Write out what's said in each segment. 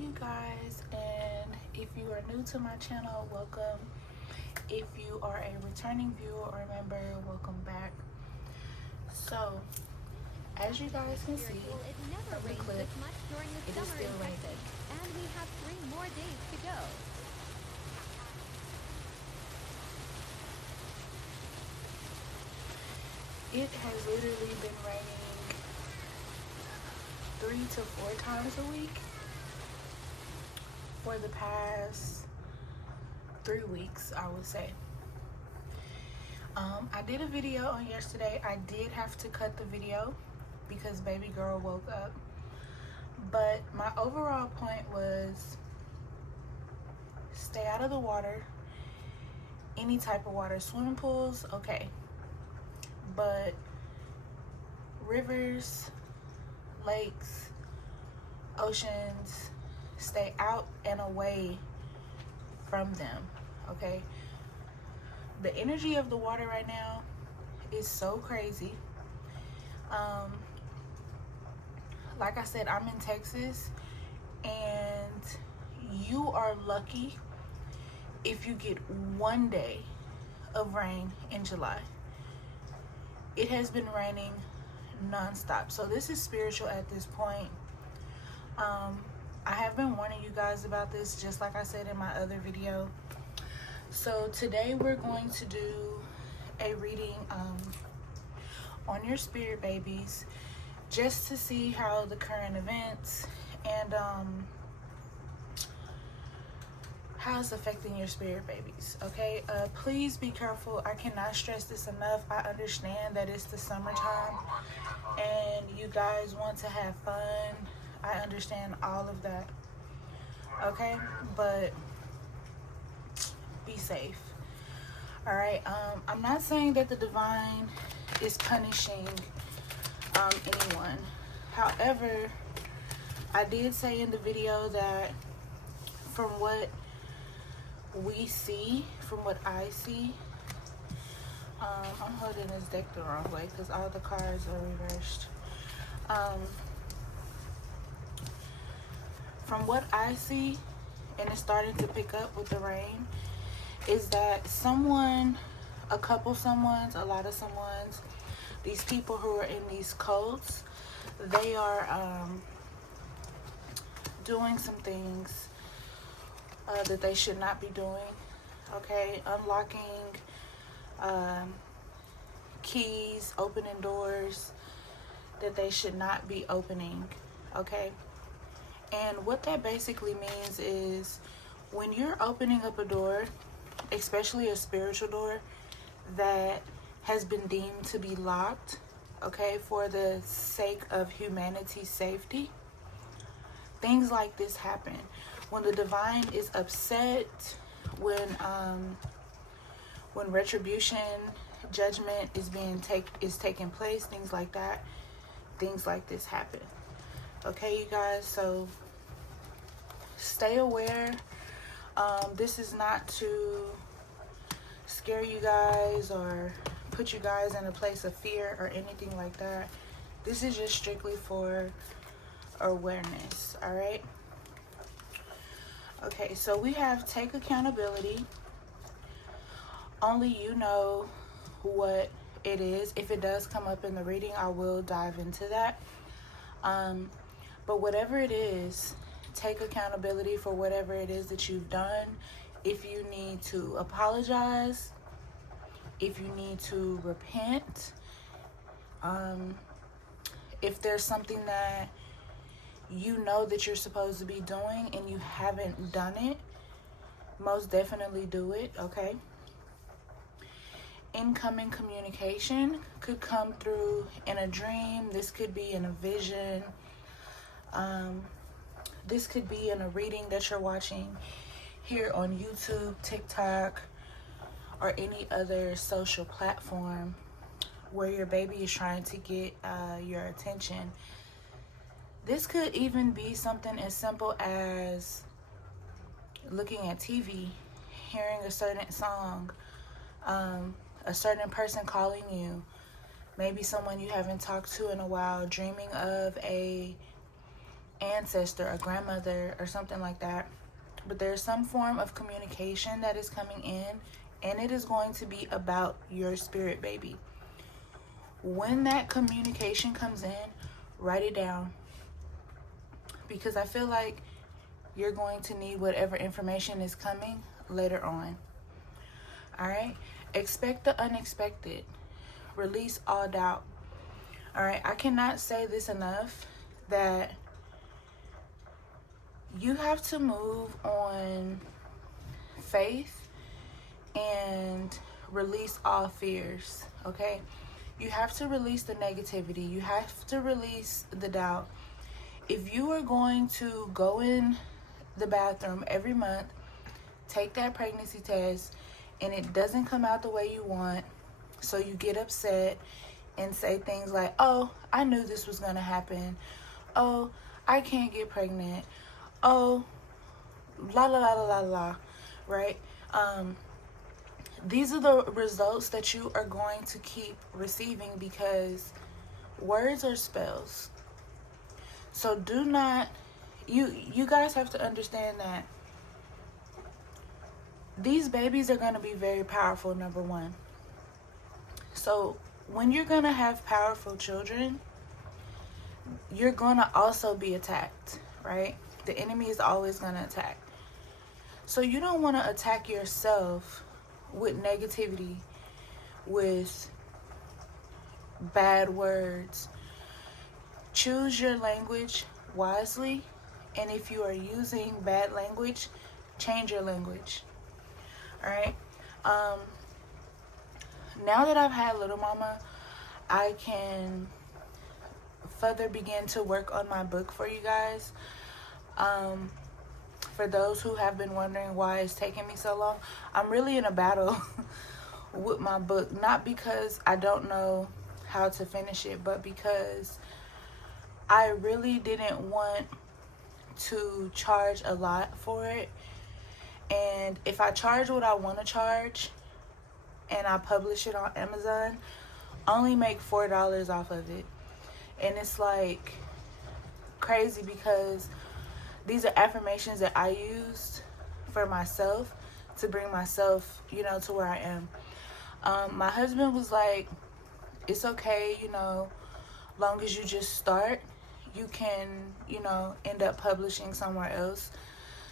you guys, and if you are new to my channel, welcome. If you are a returning viewer or member, welcome back. So as you guys can see from the clip, it is still raining, and we have 3 more days to go. It has literally been raining 3 to 4 times a week for the past 3 weeks, I would say. I did a video on yesterday. I did have to cut the video because baby girl woke up, but my overall point was stay out of the water, any type of water. Swimming pools, okay, but rivers, lakes, oceans, stay out and away from them, okay? The energy of the water right now is so crazy. Like I said, I'm in Texas, and you are lucky if you get 1 day of rain in July. It has been raining non-stop, so this is spiritual at this point. I have been warning you guys about this, just like I said in my other video. So today we're going to do a reading on your spirit babies, just to see how the current events and how it's affecting your spirit babies, okay? Please be careful. I cannot stress this enough. I understand that it's the summertime and you guys want to have fun. I understand all of that, okay? But be safe, all right? I'm not saying that the divine is punishing anyone. However, I did say in the video that from what we see, from what I see, I'm holding this deck the wrong way because all the cards are reversed. From what I see, and it's starting to pick up with the rain, is that someone, a couple someones, a lot of someones, these people who are in these cults, they are doing some things that they should not be doing, okay? Unlocking keys, opening doors that they should not be opening, okay? And what that basically means is when you're opening up a door, especially a spiritual door that has been deemed to be locked, okay, for the sake of humanity's safety, things like this happen. When the divine is upset, when retribution, judgment is taking place, things like that, things like this happen. Okay, you guys, so stay aware. This is not to scare you guys or put you guys in a place of fear or anything like that. This is just strictly for awareness, all right? Okay, so we have take accountability. Only you know what it is. If it does come up in the reading, I will dive into that. But whatever it is, take accountability for whatever it is that you've done. If you need to apologize, if you need to repent, if there's something that you know that you're supposed to be doing and you haven't done it, most definitely do it, okay? Incoming communication could come through in a dream. This could be in a vision. This could be in a reading that you're watching here on YouTube, TikTok, or any other social platform where your baby is trying to get your attention. This could even be something as simple as looking at TV, hearing a certain song, a certain person calling you, maybe someone you haven't talked to in a while, dreaming of ancestor, a grandmother, or something like that. But there's some form of communication that is coming in, and it is going to be about your spirit baby. When that communication comes in, write it down, because I feel like you're going to need whatever information is coming later on. All right? Expect the unexpected. Release all doubt. All right? I cannot say this enough, that you have to move on faith and release all fears, okay? You have to release the negativity. You have to release the doubt. If you are going to go in the bathroom every month, take that pregnancy test, and it doesn't come out the way you want, so you get upset and say things like, oh, I knew this was going to happen. Oh, I can't get pregnant. Oh, la la la la la la, right? These are the results that you are going to keep receiving, because words are spells. So do not, you guys have to understand that these babies are going to be very powerful, number one. So when you're going to have powerful children, you're going to also be attacked, right? The enemy is always going to attack. So you don't want to attack yourself with negativity, with bad words. Choose your language wisely, and if you are using bad language, change your language. All right? Now that I've had little mama, I can further begin to work on my book for you guys. For those who have been wondering why it's taking me so long, I'm really in a battle with my book. Not because I don't know how to finish it, but because I really didn't want to charge a lot for it. And if I charge what I want to charge and I publish it on Amazon, I only make $4 off of it. And it's like crazy, because these are affirmations that I used for myself to bring myself, to where I am. My husband was like, it's okay, long as you just start, you can, end up publishing somewhere else.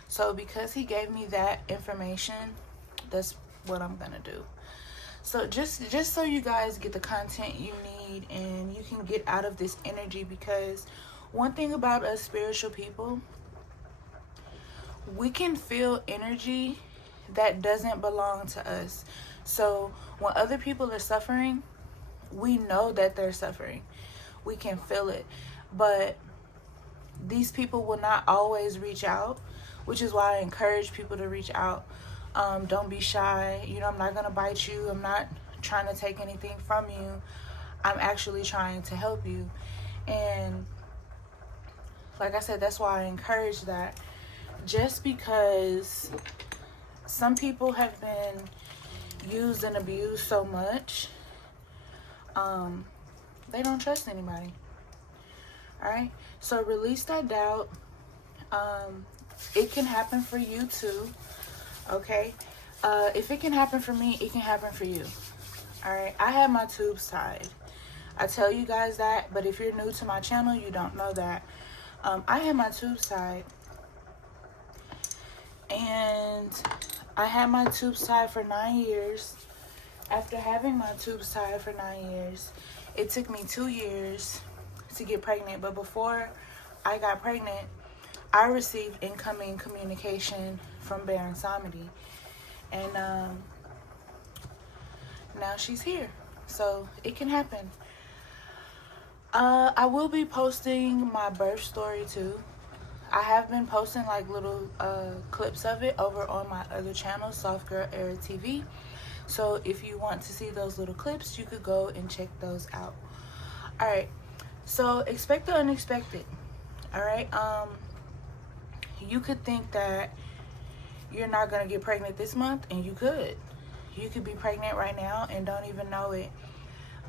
So because he gave me that information, that's what I'm going to do. So just so you guys get the content you need and you can get out of this energy, because one thing about us spiritual people, we can feel energy that doesn't belong to us. So when other people are suffering, we know that they're suffering. We can feel it. But these people will not always reach out, which is why I encourage people to reach out. Don't be shy. I'm not going to bite you. I'm not trying to take anything from you. I'm actually trying to help you. And like I said, that's why I encourage that. Just because some people have been used and abused so much, they don't trust anybody. Alright? So release that doubt. It can happen for you too. Okay? If it can happen for me, it can happen for you. Alright? I have my tubes tied. I tell you guys that, but if you're new to my channel, you don't know that. I have my tubes tied. And I had my tubes tied for 9 years. After having my tubes tied for 9 years, it took me 2 years to get pregnant. But before I got pregnant, I received incoming communication from Baron Samedi. And now she's here. So it can happen. I will be posting my birth story too. I have been posting like little clips of it over on my other channel, Soft Girl Era TV. So if you want to see those little clips, you could go and check those out. Alright, so expect the unexpected. Alright, you could think that you're not going to get pregnant this month, and you could. You could be pregnant right now and don't even know it.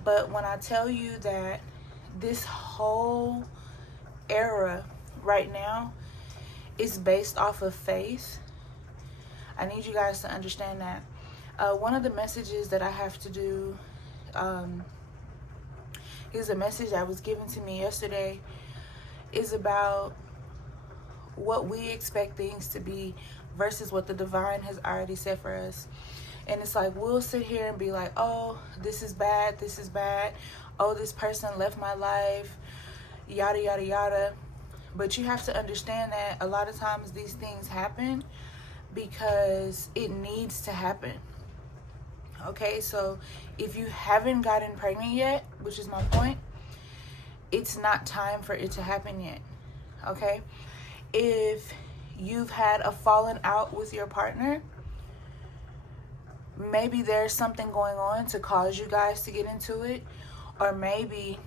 But when I tell you that this whole era right now is based off of faith. I need you guys to understand that. One of the messages that I have to do is a message that was given to me yesterday, is about what we expect things to be versus what the divine has already said for us. And it's like, we'll sit here and be like, oh, this is bad, this is bad. Oh, this person left my life, yada, yada, yada. But you have to understand that a lot of times these things happen because it needs to happen. Okay, so if you haven't gotten pregnant yet, which is my point, it's not time for it to happen yet. Okay? If you've had a falling out with your partner, maybe there's something going on to cause you guys to get into it, or maybe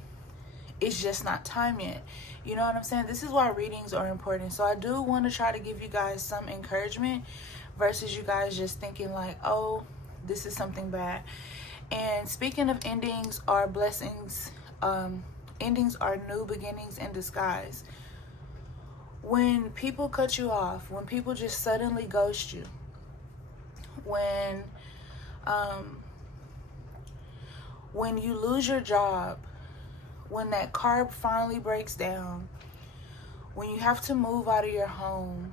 it's just not time yet. You know what I'm saying? This is why readings are important. So I do want to try to give you guys some encouragement versus you guys just thinking like, oh, this is something bad. And speaking of endings are blessings, endings are new beginnings in disguise. When people cut you off, when people just suddenly ghost you, when you lose your job, when that car finally breaks down, when you have to move out of your home,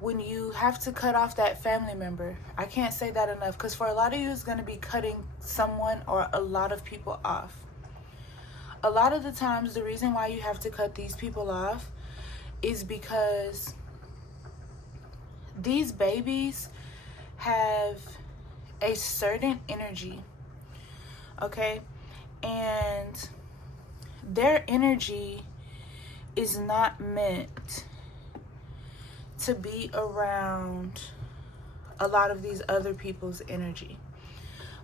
when you have to cut off that family member. I can't say that enough, because for a lot of you, it's going to be cutting someone or a lot of people off. A lot of the times, the reason why you have to cut these people off is because these babies have a certain energy, okay? And their energy is not meant to be around a lot of these other people's energy.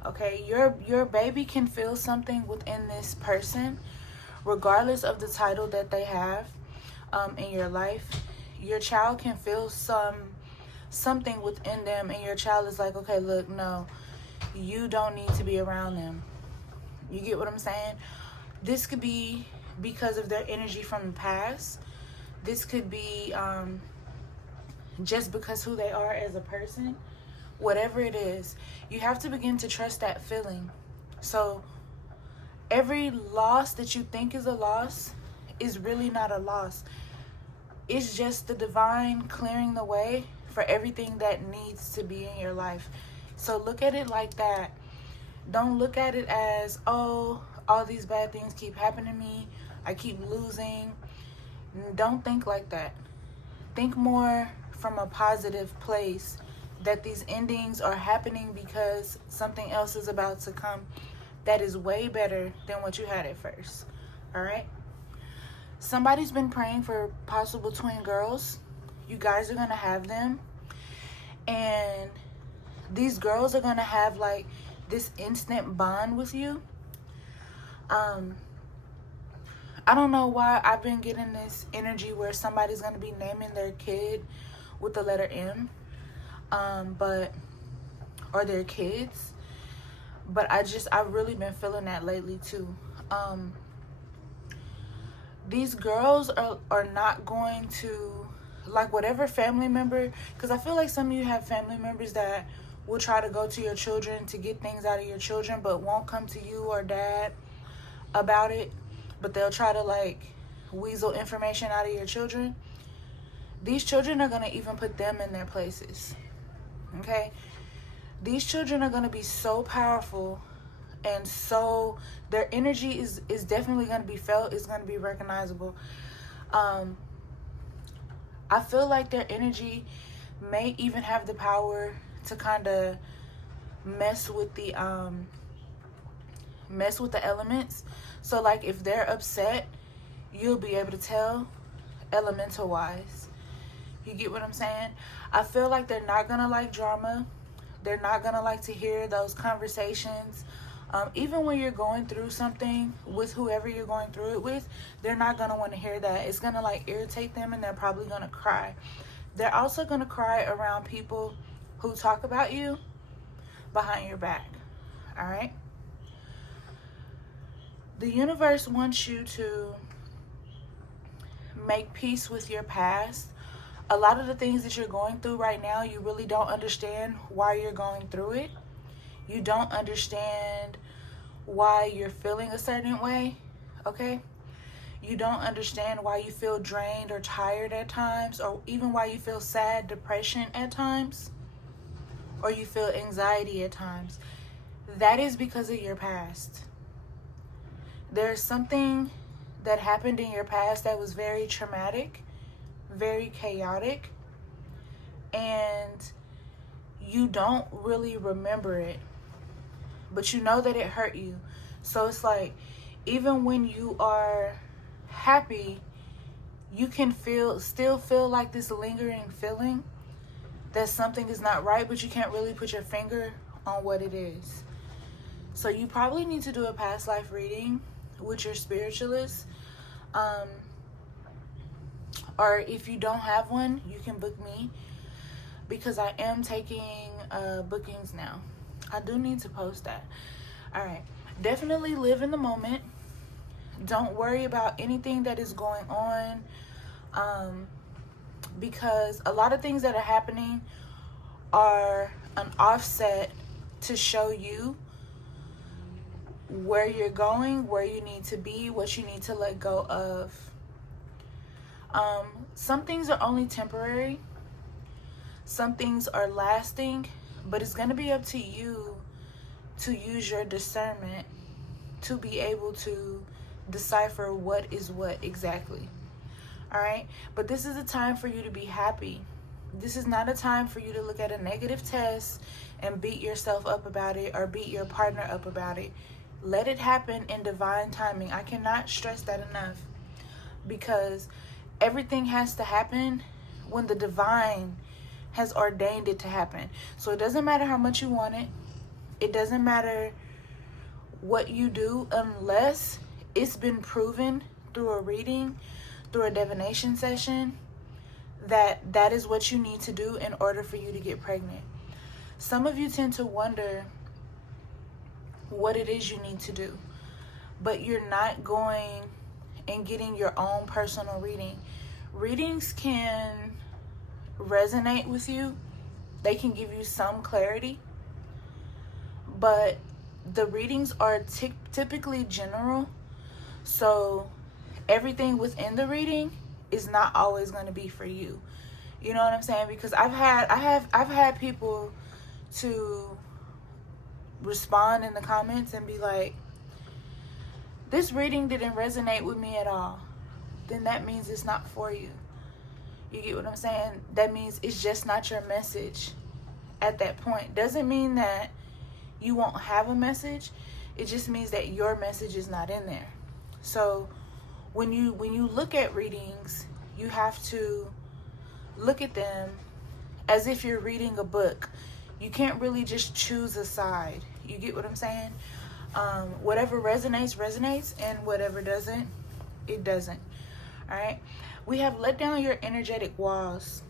Okay, your baby can feel something within this person, regardless of the title that they have in your life. Your child can feel something within them, and your child is like, okay, look, no, you don't need to be around them. You get what I'm saying? This could be because of their energy from the past. This could be just because who they are as a person. Whatever it is, you have to begin to trust that feeling. So every loss that you think is a loss is really not a loss. It's just the divine clearing the way for everything that needs to be in your life. So look at it like that. Don't look at it as, oh, all these bad things keep happening to me, I keep losing. Don't think like that. Think more from a positive place, that these endings are happening because something else is about to come that is way better than what you had at first. All right? Somebody's been praying for possible twin girls. You guys are going to have them. And these girls are going to have like this instant bond with you. I don't know why I've been getting this energy where somebody's going to be naming their kid with the letter M. Or their kids, but I've really been feeling that lately too. These girls are not going to, like, whatever family member, because I feel like some of you have family members that will try to go to your children to get things out of your children, but won't come to you or dad about it, but they'll try to like weasel information out of your children. These children are going to even put them in their places. Okay, these children are going to be so powerful, and so their energy is definitely going to be felt. It's going to be recognizable. I feel like their energy may even have the power to kind of mess with the elements. So like if they're upset, you'll be able to tell elemental wise. You get what I'm saying? I feel like they're not going to like drama. They're not going to like to hear those conversations. Even when you're going through something with whoever you're going through it with, they're not going to want to hear that. It's going to like irritate them, and they're probably going to cry. They're also going to cry around people who talk about you behind your back. All right? The universe wants you to make peace with your past. A lot of the things that you're going through right now, you really don't understand why you're going through it. You don't understand why you're feeling a certain way, okay? You don't understand why you feel drained or tired at times, or even why you feel sad, depression at times, or you feel anxiety at times. That is because of your past. There's something that happened in your past that was very traumatic, very chaotic, and you don't really remember it, but you know that it hurt you. So it's like, even when you are happy, you can still feel like this lingering feeling that something is not right, but you can't really put your finger on what it is. So you probably need to do a past life reading with your spiritualist. Or if you don't have one, you can book me, because I am taking bookings now. I do need to post that. All right. Definitely live in the moment. Don't worry about anything that is going on, because a lot of things that are happening are an offset to show you where you're going, where you need to be, what you need to let go of. Some things are only temporary. Some things are lasting, but it's going to be up to you to use your discernment to be able to decipher what is what exactly. All right? But this is a time for you to be happy. This is not a time for you to look at a negative test and beat yourself up about it, or beat your partner up about it. Let it happen in divine timing. I cannot stress that enough, because everything has to happen when the divine has ordained it to happen. So it doesn't matter how much you want it. It doesn't matter what you do, unless it's been proven through a reading, through a divination session, that is what you need to do in order for you to get pregnant. Some of you tend to wonder what it is you need to do, but you're not going and getting your own personal reading. Readings can resonate with you. They can give you some clarity, but the readings are typically general. So everything within the reading is not always going to be for you. You know what I'm saying? Because I've had people to respond in the comments and be like, this reading didn't resonate with me at all. Then that means it's not for you. You get what I'm saying? That means it's just not your message at that point. Doesn't mean that you won't have a message. It just means that your message is not in there. So when you look at readings, you have to look at them as if you're reading a book. You can't really just choose a side. You get what I'm saying? Whatever resonates, and whatever doesn't, it doesn't. All right? We have let down your energetic walls.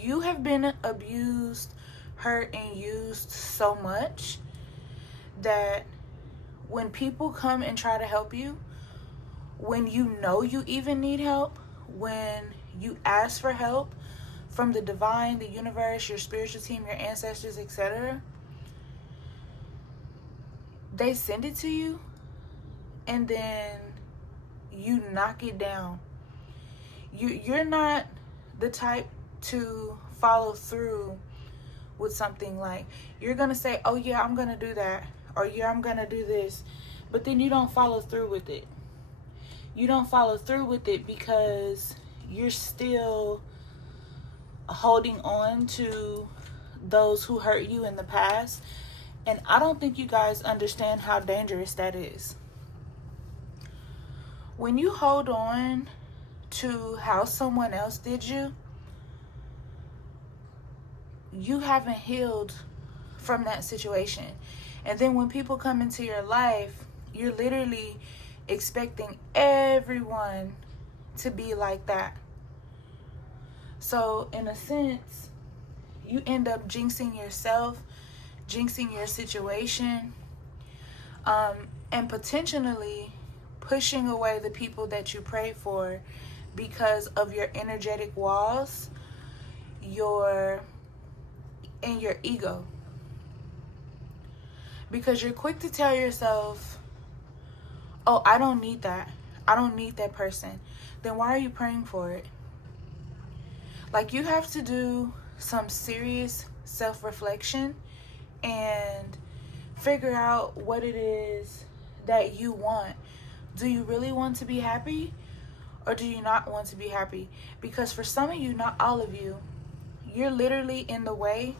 You have been abused, hurt, and used so much that when people come and try to help you, when you know you even need help, when you ask for help from the divine, the universe, your spiritual team, your ancestors, etc., they send it to you, and then you knock it down. You're not the type to follow through with something. Like, you're gonna say, oh yeah, I'm gonna do that, or yeah, I'm gonna do this, but then you don't follow through with it. You don't follow through with it because you're still holding on to those who hurt you in the past. And I don't think you guys understand how dangerous that is. When you hold on to how someone else did you, you haven't healed from that situation. And then when people come into your life, you're literally expecting everyone to be like that. So in a sense, you end up jinxing yourself, jinxing your situation, and potentially pushing away the people that you pray for because of your energetic walls, and your ego. Because you're quick to tell yourself, oh, I don't need that. I don't need that person. Then why are you praying for it? Like, you have to do some serious self-reflection and figure out what it is that you want. Do you really want to be happy, or do you not want to be happy? Because for some of you, not all of you, you're literally in the way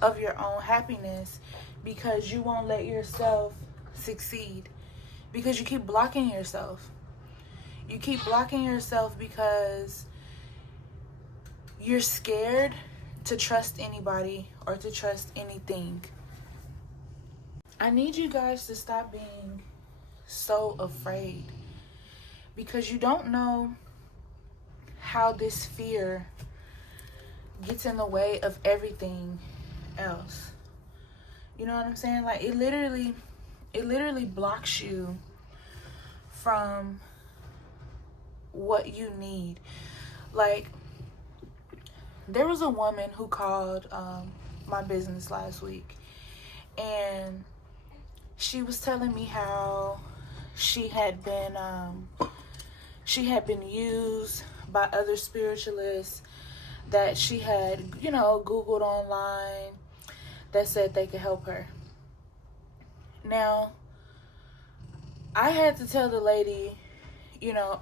of your own happiness because you won't let yourself succeed, because you keep blocking yourself. You keep blocking yourself because you're scared to trust anybody or to trust anything. I need you guys to stop being so afraid, because you don't know how this fear gets in the way of everything else. You know what I'm saying? Like, it literally blocks you from what you need. Like, there was a woman who called my business last week, and she was telling me how she had been used by other spiritualists that she had, Googled online, that said they could help her. Now, I had to tell the lady,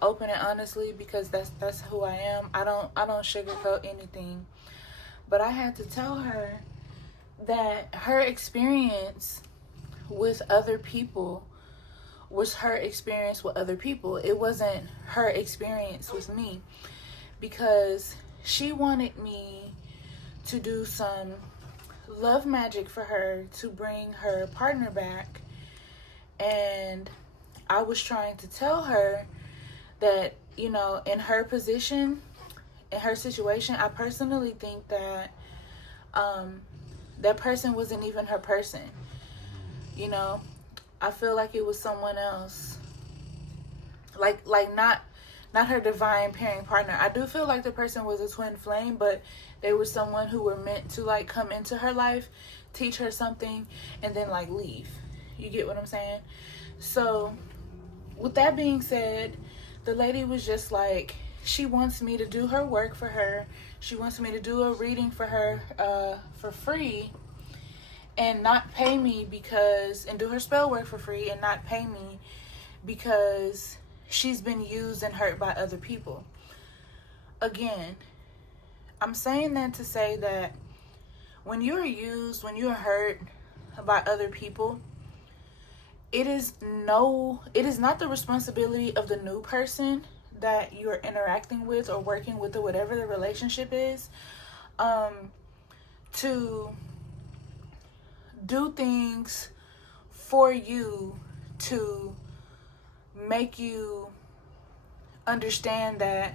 open and honestly, because that's who I am. I don't sugarcoat anything. But I had to tell her that her experience with other people was her experience with other people. It wasn't her experience with me, because she wanted me to do some love magic for her to bring her partner back. And I was trying to tell her that, in her position, in her situation, I personally think that that person wasn't even her person. I feel like it was someone else. Like not her divine pairing partner. I do feel like the person was a twin flame, but they were someone who were meant to, like, come into her life, teach her something, and then, like, leave. You get what I'm saying? So, with that being said, the lady was just like, she wants me to do her work for her. She wants me to do a reading for her for free, and not pay me and do her spell work for free and not pay me because she's been used and hurt by other people. Again, I'm saying that to say that when you're used, when you're hurt by other people, it is not the responsibility of the new person that you're interacting with or working with, or whatever the relationship is, to do things for you to make you understand that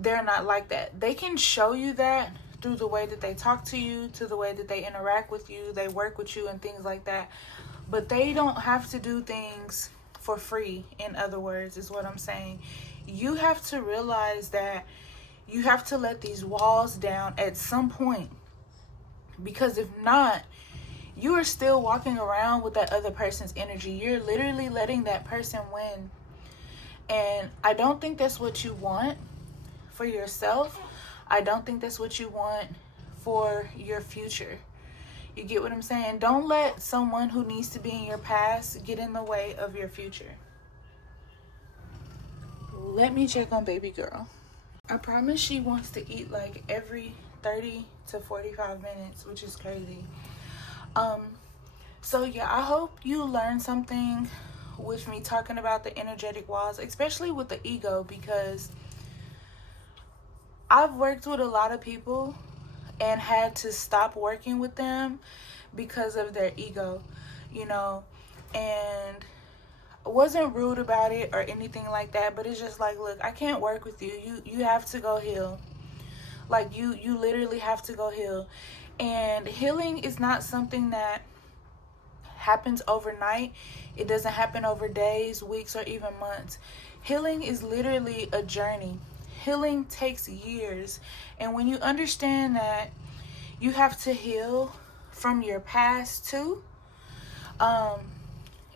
they're not like that. They can show you that through the way that they talk to you, to the way that they interact with you, they work with you and things like that. But they don't have to do things for free, in other words, is what I'm saying. You have to realize that you have to let these walls down at some point. Because if not, you are still walking around with that other person's energy. You're literally letting that person win. And I don't think that's what you want for yourself. I don't think that's what you want for your future. You get what I'm saying? Don't let someone who needs to be in your past get in the way of your future. Let me check on baby girl. I promise she wants to eat like every 30 to 45 minutes, which is crazy. So yeah, I hope you learned something with me talking about the energetic walls, especially with the ego, because I've worked with a lot of people and had to stop working with them because of their ego, and I wasn't rude about it or anything like that, but it's just like, look, I can't work with you. You have to go heal. Like, you literally have to go heal. And healing is not something that happens overnight. It doesn't happen over days, weeks, or even months. Healing is literally a journey. Healing takes years. And when you understand that you have to heal from your past too,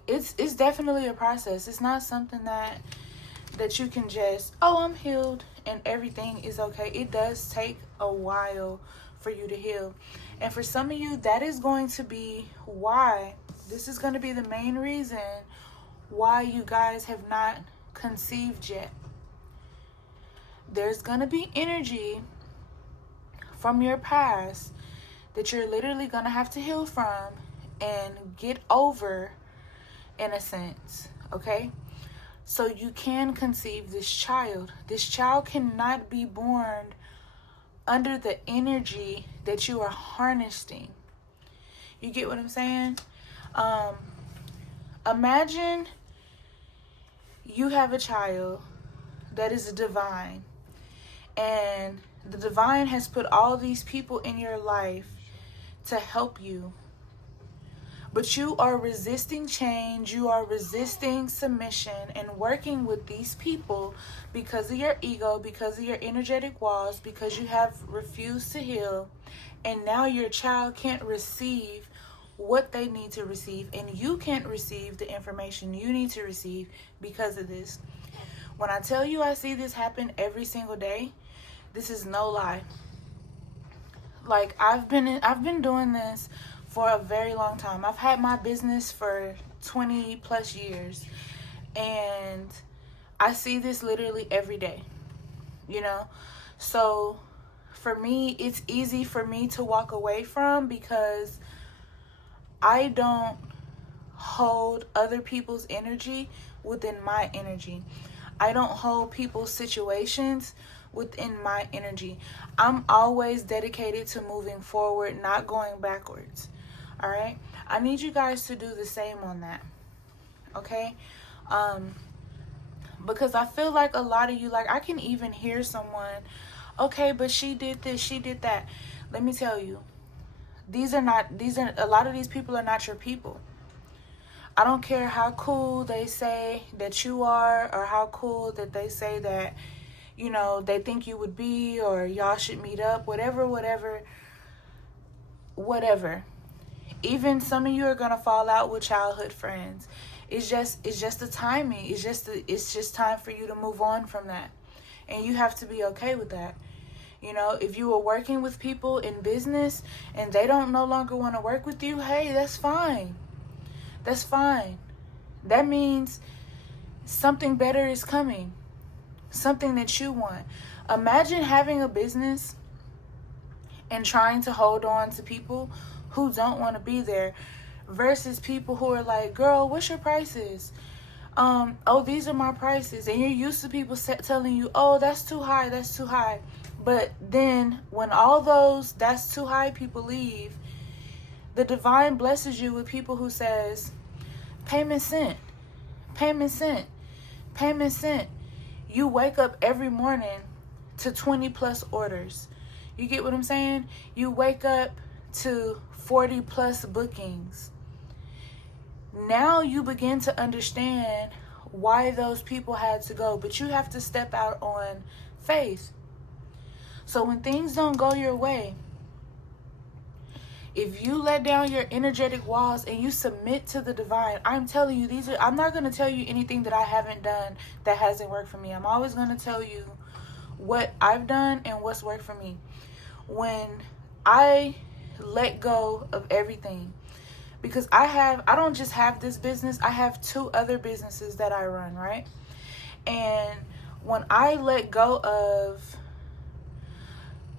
it's definitely a process. It's not something that you can just, oh, I'm healed and everything is okay. It does take a while for you to heal. And for some of you, that is going to be why, this is going to be the main reason why you guys have not conceived yet. There's going to be energy from your past that you're literally going to have to heal from and get over, in a sense, okay? So you can conceive this child. This child cannot be born under the energy that you are harnessing. You get what I'm saying? Imagine you have a child that is divine, and the divine has put all these people in your life to help you. But you are resisting change, you are resisting submission and working with these people because of your ego, because of your energetic walls, because you have refused to heal. And now your child can't receive what they need to receive, and you can't receive the information you need to receive because of this. When I tell you I see this happen every single day, this is no lie. Like, I've been doing this for a very long time. I've had my business for 20 plus years, and I see this literally every day, you know? So for me, it's easy for me to walk away from, because I don't hold other people's energy within my energy. I don't hold people's situations within my energy. I'm always dedicated to moving forward, not going backwards. All right? I need you guys to do the same on that. Okay? Because I feel like a lot of you, like, I can even hear someone, okay, but she did this, she did that. Let me tell you, a lot of these people are not your people. I don't care how cool they say that you are, or how cool that they say that, you know, they think you would be, or y'all should meet up, whatever. Even some of you are gonna fall out with childhood friends. It's just the timing. It's just time for you to move on from that, and you have to be okay with that. You know, if you were working with people in business and they don't no longer want to work with you, hey, that's fine. That's fine. That means something better is coming. Something that you want. Imagine having a business and trying to hold on to people who don't want to be there, versus people who are like, girl, what's your prices? Oh, these are my prices. And you're used to people telling you, oh, that's too high, that's too high. But then when all those that's too high people leave, the divine blesses you with people who says, payment sent, payment sent, payment sent. You wake up every morning to 20 plus orders. You get what I'm saying? You wake up to 40 plus bookings. Now you begin to understand why those people had to go, but you have to step out on faith. So when things don't go your way, if you let down your energetic walls and you submit to the divine, I'm telling you, I'm not going to tell you anything that I haven't done that hasn't worked for me. I'm always going to tell you what I've done and what's worked for me. When I let go of everything, because I don't just have this business, I have 2 other businesses that I run, right? And when I let go of,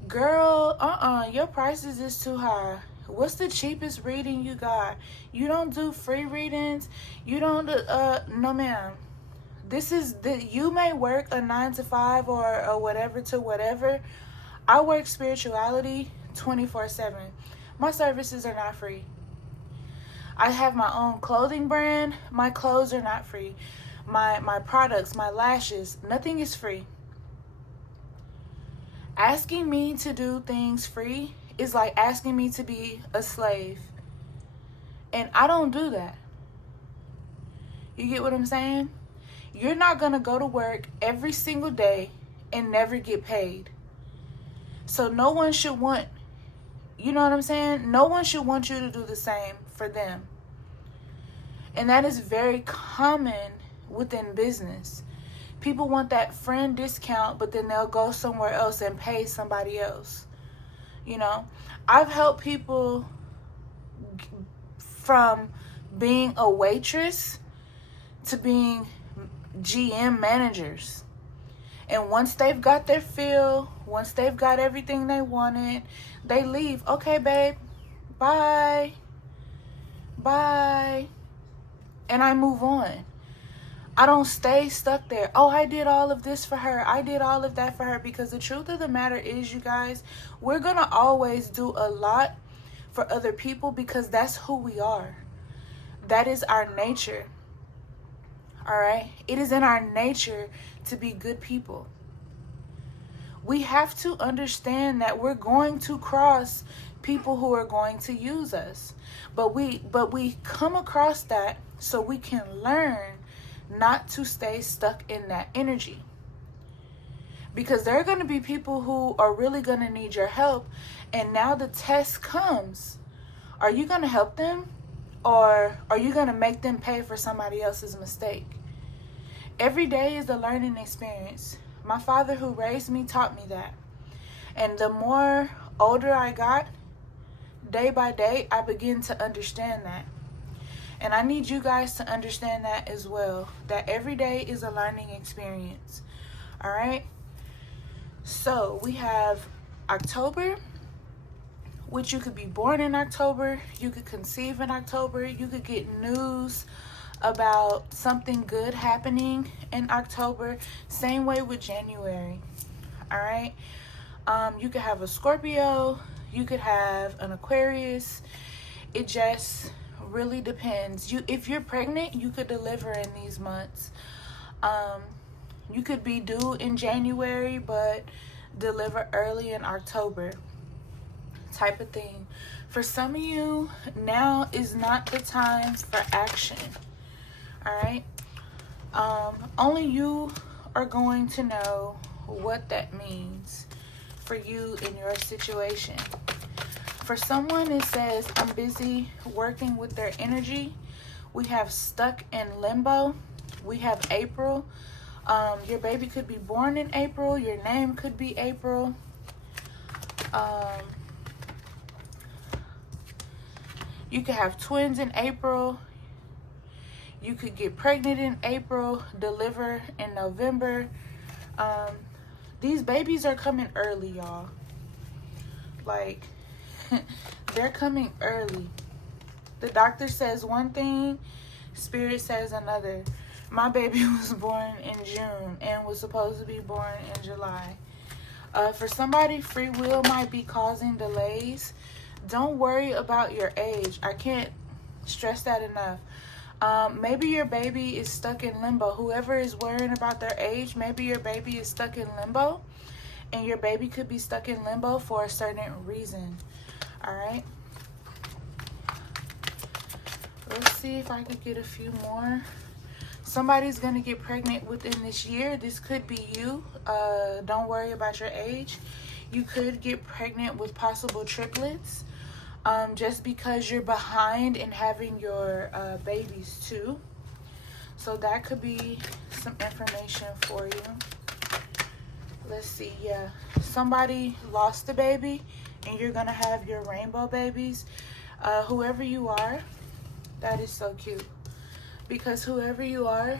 girl, your prices is too high. What's the cheapest reading you got? You don't do free readings. You don't no ma'am. You may work a 9 to 5 or whatever to whatever. I work spirituality 24/7. My services are not free. I have my own clothing brand. My clothes are not free. My products, my lashes, nothing is free. Asking me to do things free is like asking me to be a slave. And I don't do that. You get what I'm saying? You're not going to go to work every single day and never get paid. So no one should want, you know what I'm saying? No one should want you to do the same for them. And that is very common within business. People want that friend discount, but then they'll go somewhere else and pay somebody else. You know, I've helped people from being a waitress to being GM managers. And once they've got their fill, once they've got everything they wanted, they leave. Okay, babe, bye. Bye. And I move on. I don't stay stuck there. Oh, I did all of this for her. I did all of that for her. Because the truth of the matter is, you guys, we're going to always do a lot for other people because that's who we are. That is our nature. All right? It is in our nature to be good people. We have to understand that we're going to cross people who are going to use us. But we come across that so we can learn not to stay stuck in that energy. Because there are going to be people who are really going to need your help. And now the test comes. Are you going to help them? Or are you going to make them pay for somebody else's mistake? Every day is a learning experience. My father who raised me taught me that. And the more older I got, day by day, I begin to understand that. And I need you guys to understand that as well. That every day is a learning experience. All right? So we have October, which you could be born in October. You could conceive in October. You could get news about something good happening in October. Same way with January. All right? You could have a Scorpio. You could have an Aquarius. It just really depends. If you're pregnant, you could deliver in these months. You could be due in January, but deliver early in October, type of thing. For some of you, now is not the time for action. All right? Only you are going to know what that means for you in your situation. For someone, it says, I'm busy working with their energy. We have stuck in limbo. We have April. Your baby could be born in April. Your name could be April. You could have twins in April. You could get pregnant in April, deliver in November. These babies are coming early, y'all. Like, they're coming early. The doctor says one thing, Spirit says another. My baby was born in June and was supposed to be born in July. For somebody, free will might be causing delays. Don't worry about your age. I can't stress that enough. Maybe your baby is stuck in limbo. Whoever is worrying about their age, maybe your baby is stuck in limbo. And your baby could be stuck in limbo for a certain reason. All right. Let's see if I could get a few more. Somebody's going to get pregnant within this year. This could be you. Don't worry about your age. You could get pregnant with possible triplets. Just because you're behind in having your babies too. So that could be some information for you. Let's see. Yeah. Somebody lost a baby and you're going to have your rainbow babies. Whoever you are, that is so cute. Because whoever you are,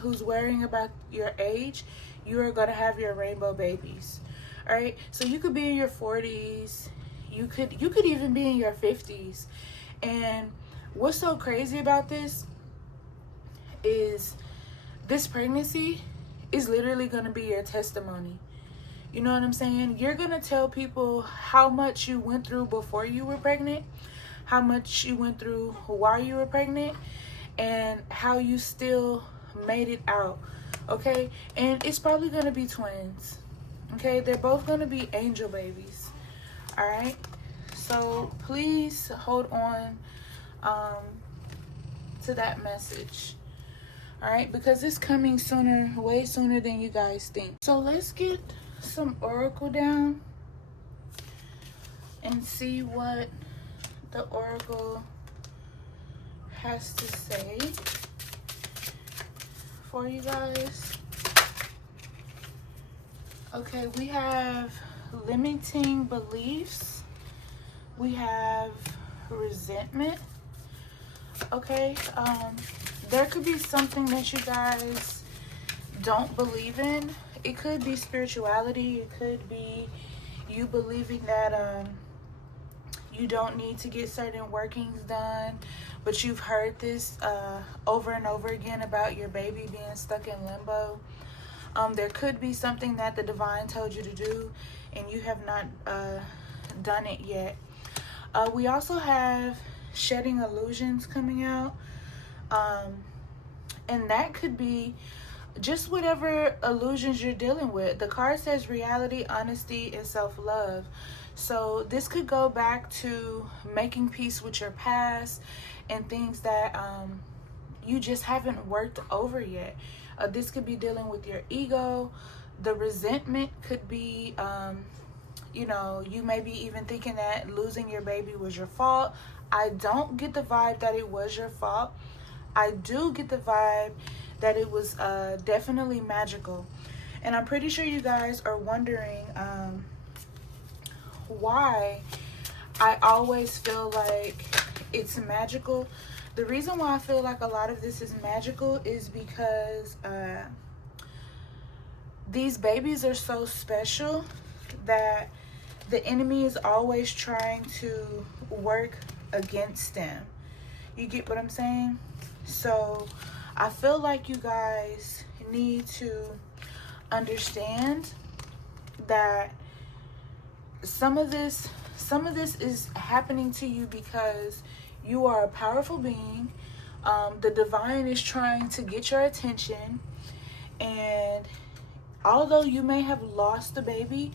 who's worrying about your age, you are going to have your rainbow babies. All right. So you could be in your 40s. You could even be in your 50s. And what's so crazy about this is this pregnancy is literally going to be your testimony. You know what I'm saying? You're going to tell people how much you went through before you were pregnant, how much you went through while you were pregnant, and how you still made it out. Okay? And it's probably going to be twins. Okay? They're both going to be angel babies. All right? So please hold on. to that message. All right, because it's coming sooner, way sooner than you guys think. So let's get some oracle down and see what the oracle has to say for you guys. Okay, we have limiting beliefs. We have resentment. Okay, there could be something that you guys don't believe in. It could be spirituality. It could be you believing that you don't need to get certain workings done, but you've heard this over and over again about your baby being stuck in limbo. There could be something that the divine told you to do and you have not done it yet. We also have shedding illusions coming out, and that could be just whatever illusions you're dealing with. The card says reality, honesty, and self-love. So this could go back to making peace with your past and things that you just haven't worked over yet. This could be dealing with your ego. The resentment could be you know, you may be even thinking that losing your baby was your fault. I don't get the vibe that it was your fault. I do get the vibe that it was definitely magical. And I'm pretty sure you guys are wondering why I always feel like it's magical. The reason why I feel like a lot of this is magical is because these babies are so special that the enemy is always trying to work against them. You get what I'm saying? So I feel like you guys need to understand that some of this is happening to you because you are a powerful being. The divine is trying to get your attention, and although you may have lost a baby,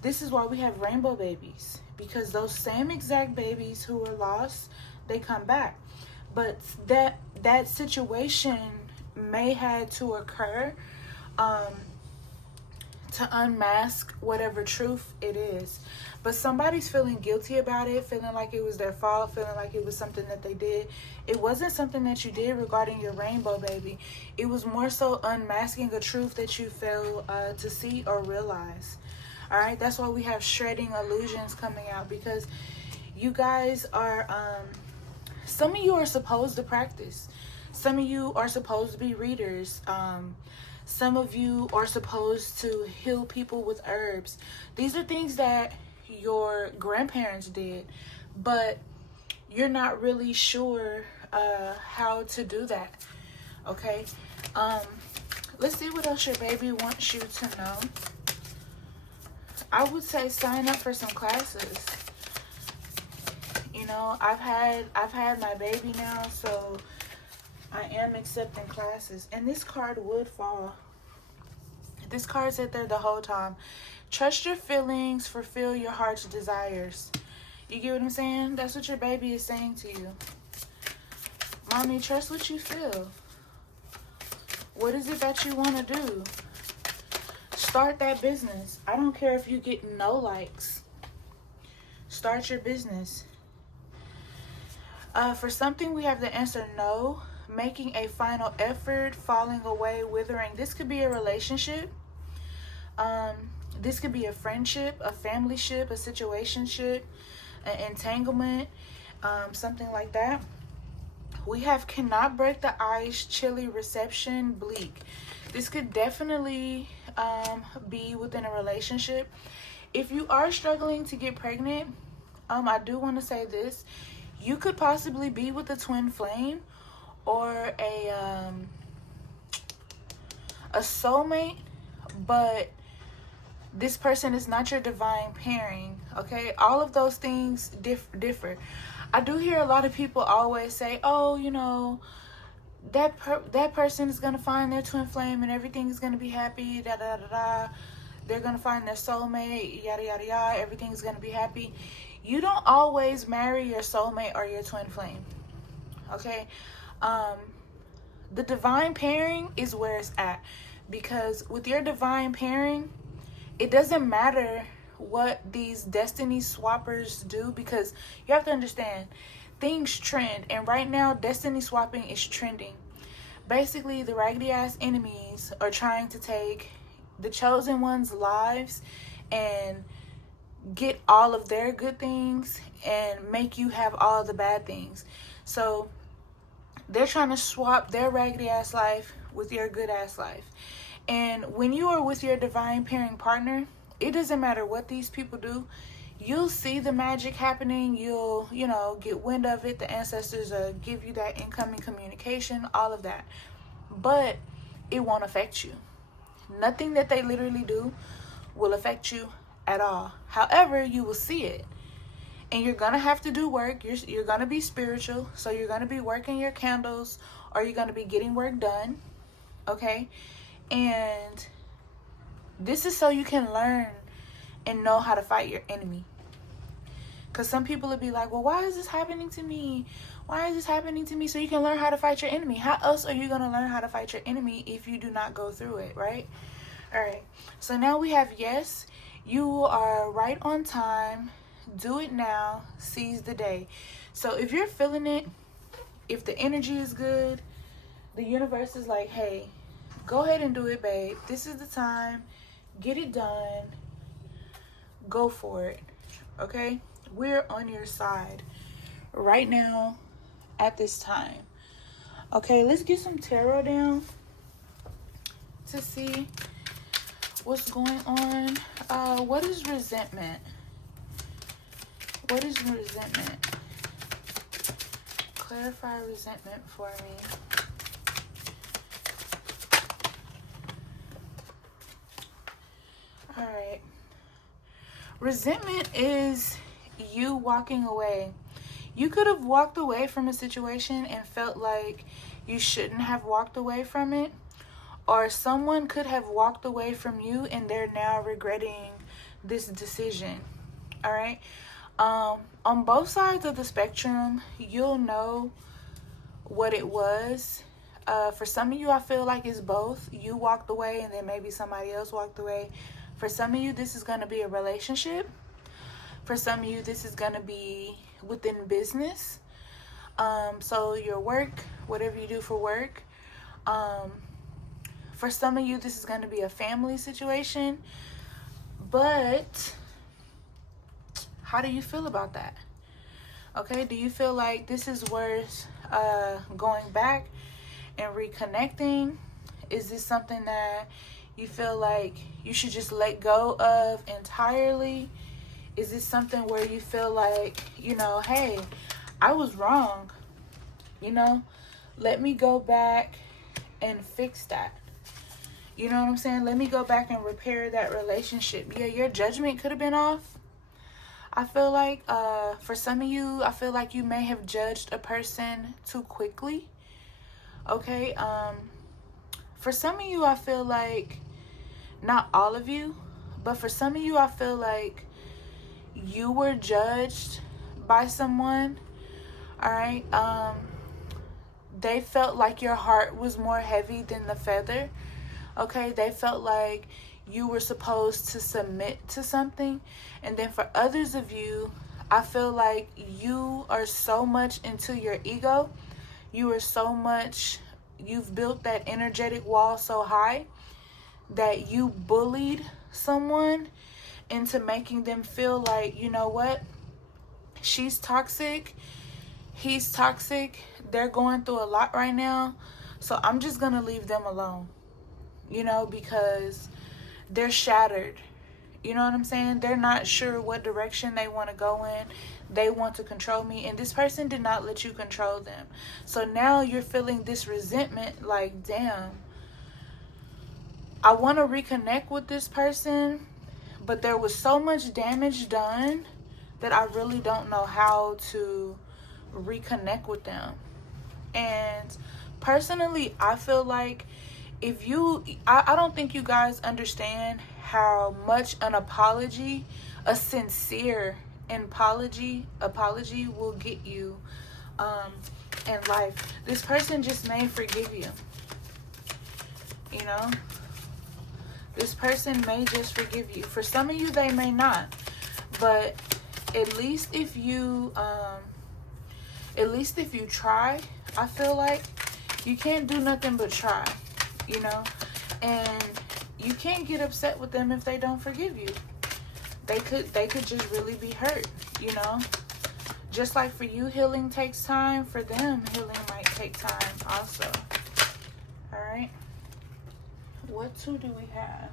this is why we have rainbow babies, because those same exact babies who were lost, they come back. But that situation may had to occur to unmask whatever truth it is. But somebody's feeling guilty about it, feeling like it was their fault, feeling like it was something that they did. It wasn't something that you did regarding your rainbow baby. It was more so unmasking a truth that you failed to see or realize. All right, that's why we have shredding illusions coming out, because you guys are, some of you are supposed to practice. Some of you are supposed to be readers. Some of you are supposed to heal people with herbs. These are things that your grandparents did, but you're not really sure how to do that. Okay, let's see what else your baby wants you to know. I would say sign up for some classes. You know, I've had my baby now, so I am accepting classes. And this card would fall. This card sat there the whole time. Trust your feelings, fulfill your heart's desires. You get what I'm saying? That's what your baby is saying to you. Mommy, trust what you feel. What is it that you want to do? Start that business. I don't care if you get no likes. Start your business. For something, we have the answer no. Making a final effort, falling away, withering. This could be a relationship. This could be a friendship, a familyship, a situationship, an entanglement, something like that. We have cannot break the ice, chilly reception, bleak. This could definitely be within a relationship. If you are struggling to get pregnant, I do want to say this. You could possibly be with a twin flame or a soulmate, but this person is not your divine pairing. Okay, all of those things differ. I do hear a lot of people always say, oh, you know, that person is gonna find their twin flame and everything is gonna be happy, da da da da. They're gonna find their soulmate, yada yada yada. Everything's gonna be happy. You don't always marry your soulmate or your twin flame. Okay, the divine pairing is where it's at, because with your divine pairing, it doesn't matter what these destiny swappers do, because you have to understand things trend, and right now destiny swapping is trending. Basically, the raggedy ass enemies are trying to take the chosen ones' lives and get all of their good things and make you have all the bad things. So they're trying to swap their raggedy ass life with your good ass life. And when you are with your divine pairing partner, it doesn't matter what these people do. You'll see the magic happening. You'll, get wind of it. The ancestors give you that incoming communication, all of that. But it won't affect you. Nothing that they literally do will affect you at all. However, you will see it. And you're going to have to do work. You're going to be spiritual. So you're going to be working your candles, or you're going to be getting work done. Okay? And this is so you can learn and know how to fight your enemy. Because some people will be like, well, why is this happening to me? Why is this happening to me? So you can learn how to fight your enemy. How else are you going to learn how to fight your enemy if you do not go through it, right? All right. So now we have yes. You are right on time. Do it now. Seize the day. So if you're feeling it, if the energy is good, the universe is like, hey, go ahead and do it, babe. This is the time. Get it done. Go for it. Okay? We're on your side right now at this time. Okay, let's get some tarot down to see what's going on. What is resentment? What is resentment? Clarify resentment for me. All right. Resentment is you walking away. You could have walked away from a situation and felt like you shouldn't have walked away from it. Or someone could have walked away from you and they're now regretting this decision. All right. On both sides of the spectrum, you'll know what it was. For some of you, I feel like it's both. You walked away and then maybe somebody else walked away. For some of you, this is going to be a relationship. For some of you, this is going to be within business. So your work, whatever you do for work. For some of you, this is going to be a family situation. But how do you feel about that? Okay, do you feel like this is worth going back and reconnecting? Is this something that you feel like you should just let go of entirely? Is this something where you feel like, hey, I was wrong, let me go back and fix that. You know what I'm saying? Let me go back and repair that relationship. Yeah, your judgment could have been off. I feel like for some of you, I feel like you may have judged a person too quickly. Okay. For some of you, I feel like, not all of you, but for some of you, I feel like you were judged by someone. All right. They felt like your heart was more heavy than the feather. Okay. They felt like you were supposed to submit to something. And then for others of you, I feel like you are so much into your ego. You've built that energetic wall so high that you bullied someone into making them feel like, you know what? She's toxic. He's toxic. They're going through a lot right now. So I'm just going to leave them alone, because they're shattered. You know what I'm saying? They're not sure what direction they want to go in. They want to control me. And this person did not let you control them. So now you're feeling this resentment like, damn, I want to reconnect with this person, but there was so much damage done that I really don't know how to reconnect with them. And personally, I feel like I don't think you guys understand how much an apology, a sincere apology will get you. in life. This person just may forgive you. You know, this person may just forgive you. For some of you, they may not. But at least if you try, I feel like you can't do nothing but try, you know. And you can't get upset with them if they don't forgive you. They could just really be hurt, you know. Just like for you, healing takes time. For them, healing might take time also. All right. What two do we have?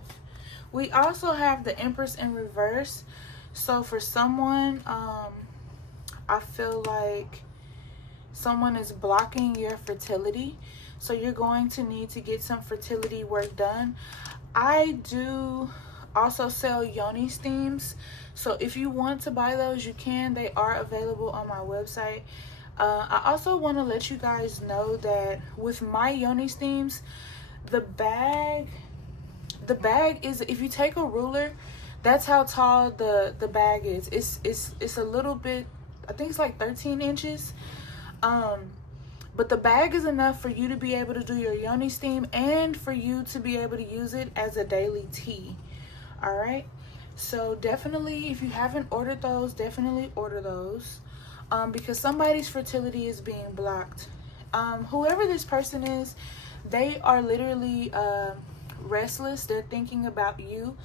We also have the Empress in reverse. So for someone, I feel like someone is blocking your fertility. So you're going to need to get some fertility work done. I do also sell yoni steams. So if you want to buy those, you can. They are available on my website. I also want to let you guys know that with my yoni steams, the bag is, if you take a ruler, that's how tall the bag is. It's a little bit, I think it's like 13 inches. But the bag is enough for you to be able to do your yoni steam and for you to be able to use it as a daily tea. All right. So definitely, if you haven't ordered those, definitely order those. Because somebody's fertility is being blocked. Whoever this person is, they are literally restless. They're thinking about you.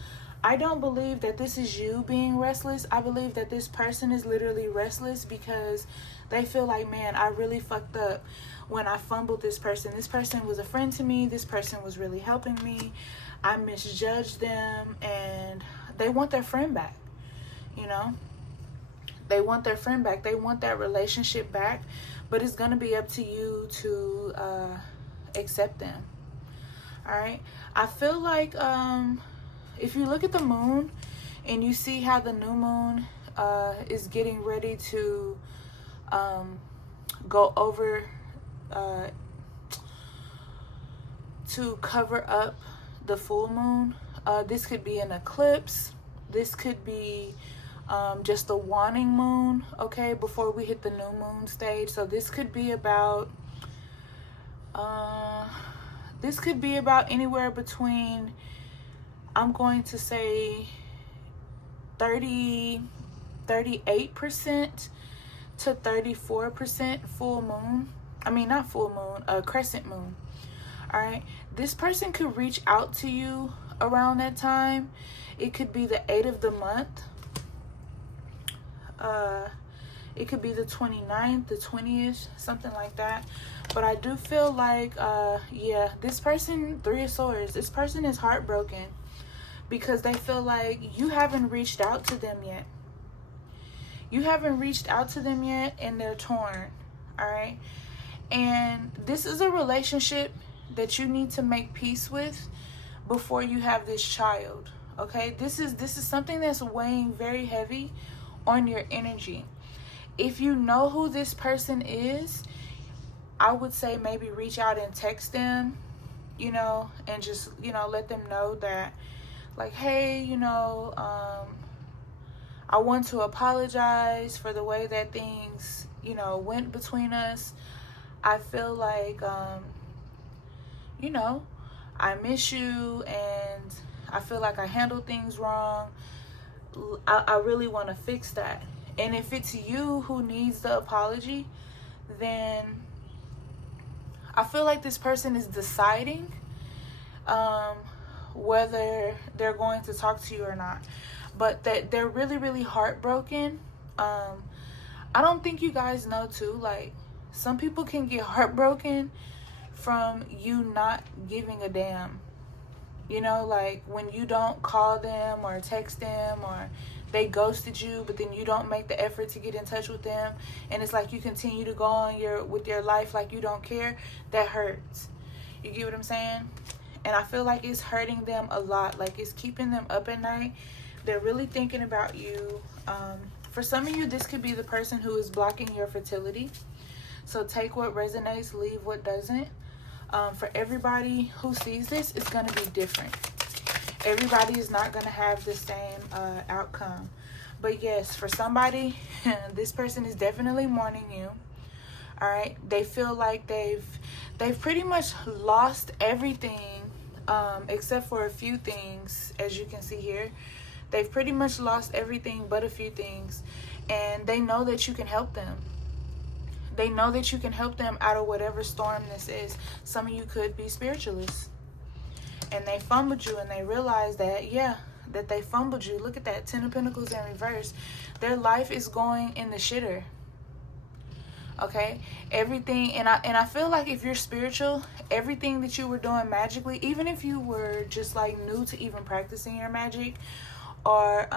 I don't believe that this is you being restless. I believe that this person is literally restless because they feel like, man, I really fucked up when I fumbled this person. This person was a friend to me. This person was really helping me. I misjudged them, and they want their friend back, you know? They want their friend back. They want that relationship back, but it's going to be up to you to accept them. All right? I feel like if you look at the moon and you see how the new moon is getting ready to go over to cover up the full moon, this could be an eclipse. This could be just the waning moon, okay, before we hit the new moon stage. So this could be about anywhere between, I'm going to say 38% to 34% full moon. I mean, not full moon, crescent moon. All right. This person could reach out to you around that time. It could be the 8th of the month. It could be the 29th, the 20th, something like that. But I do feel like, yeah, this person, 3 of Swords, this person is heartbroken because they feel like you haven't reached out to them yet. You haven't reached out to them yet, and they're torn. All right. And this is a relationship that you need to make peace with before you have this child. Okay. This is something that's weighing very heavy on your energy. If you know who this person is, I would say maybe reach out and text them, you know, and just, you know, let them know that, like, hey, you know, I want to apologize for the way that things, you know, went between us. I feel like, you know, I miss you, and I feel like I handled things wrong. I really want to fix that. And if it's you who needs the apology, then I feel like this person is deciding whether they're going to talk to you or not. But that they're really, really heartbroken. I don't think you guys know too, like, some people can get heartbroken from you not giving a damn. You know, like when you don't call them or text them, or they ghosted you, but then you don't make the effort to get in touch with them, and it's like you continue to go on with your life like you don't care. That hurts. You get what I'm saying? And I feel like it's hurting them a lot. Like, it's keeping them up at night. They're really thinking about you. For some of you, this could be the person who is blocking your fertility. So take what resonates, leave what doesn't. For everybody who sees this, it's going to be different. Everybody is not going to have the same outcome. But yes, for somebody, this person is definitely mourning you. All right, they feel like they've pretty much lost everything, except for a few things. As you can see here, they've pretty much lost everything but a few things, and they know that you can help them. They know that you can help them out of whatever storm this is. Some of you could be spiritualists, and they fumbled you, and they realize that, yeah, that they fumbled you. Look at that, 10 of Pentacles in reverse. Their life is going in the shitter. Okay, everything, and I feel like if you're spiritual, everything that you were doing magically, even if you were just like new to even practicing your magic, or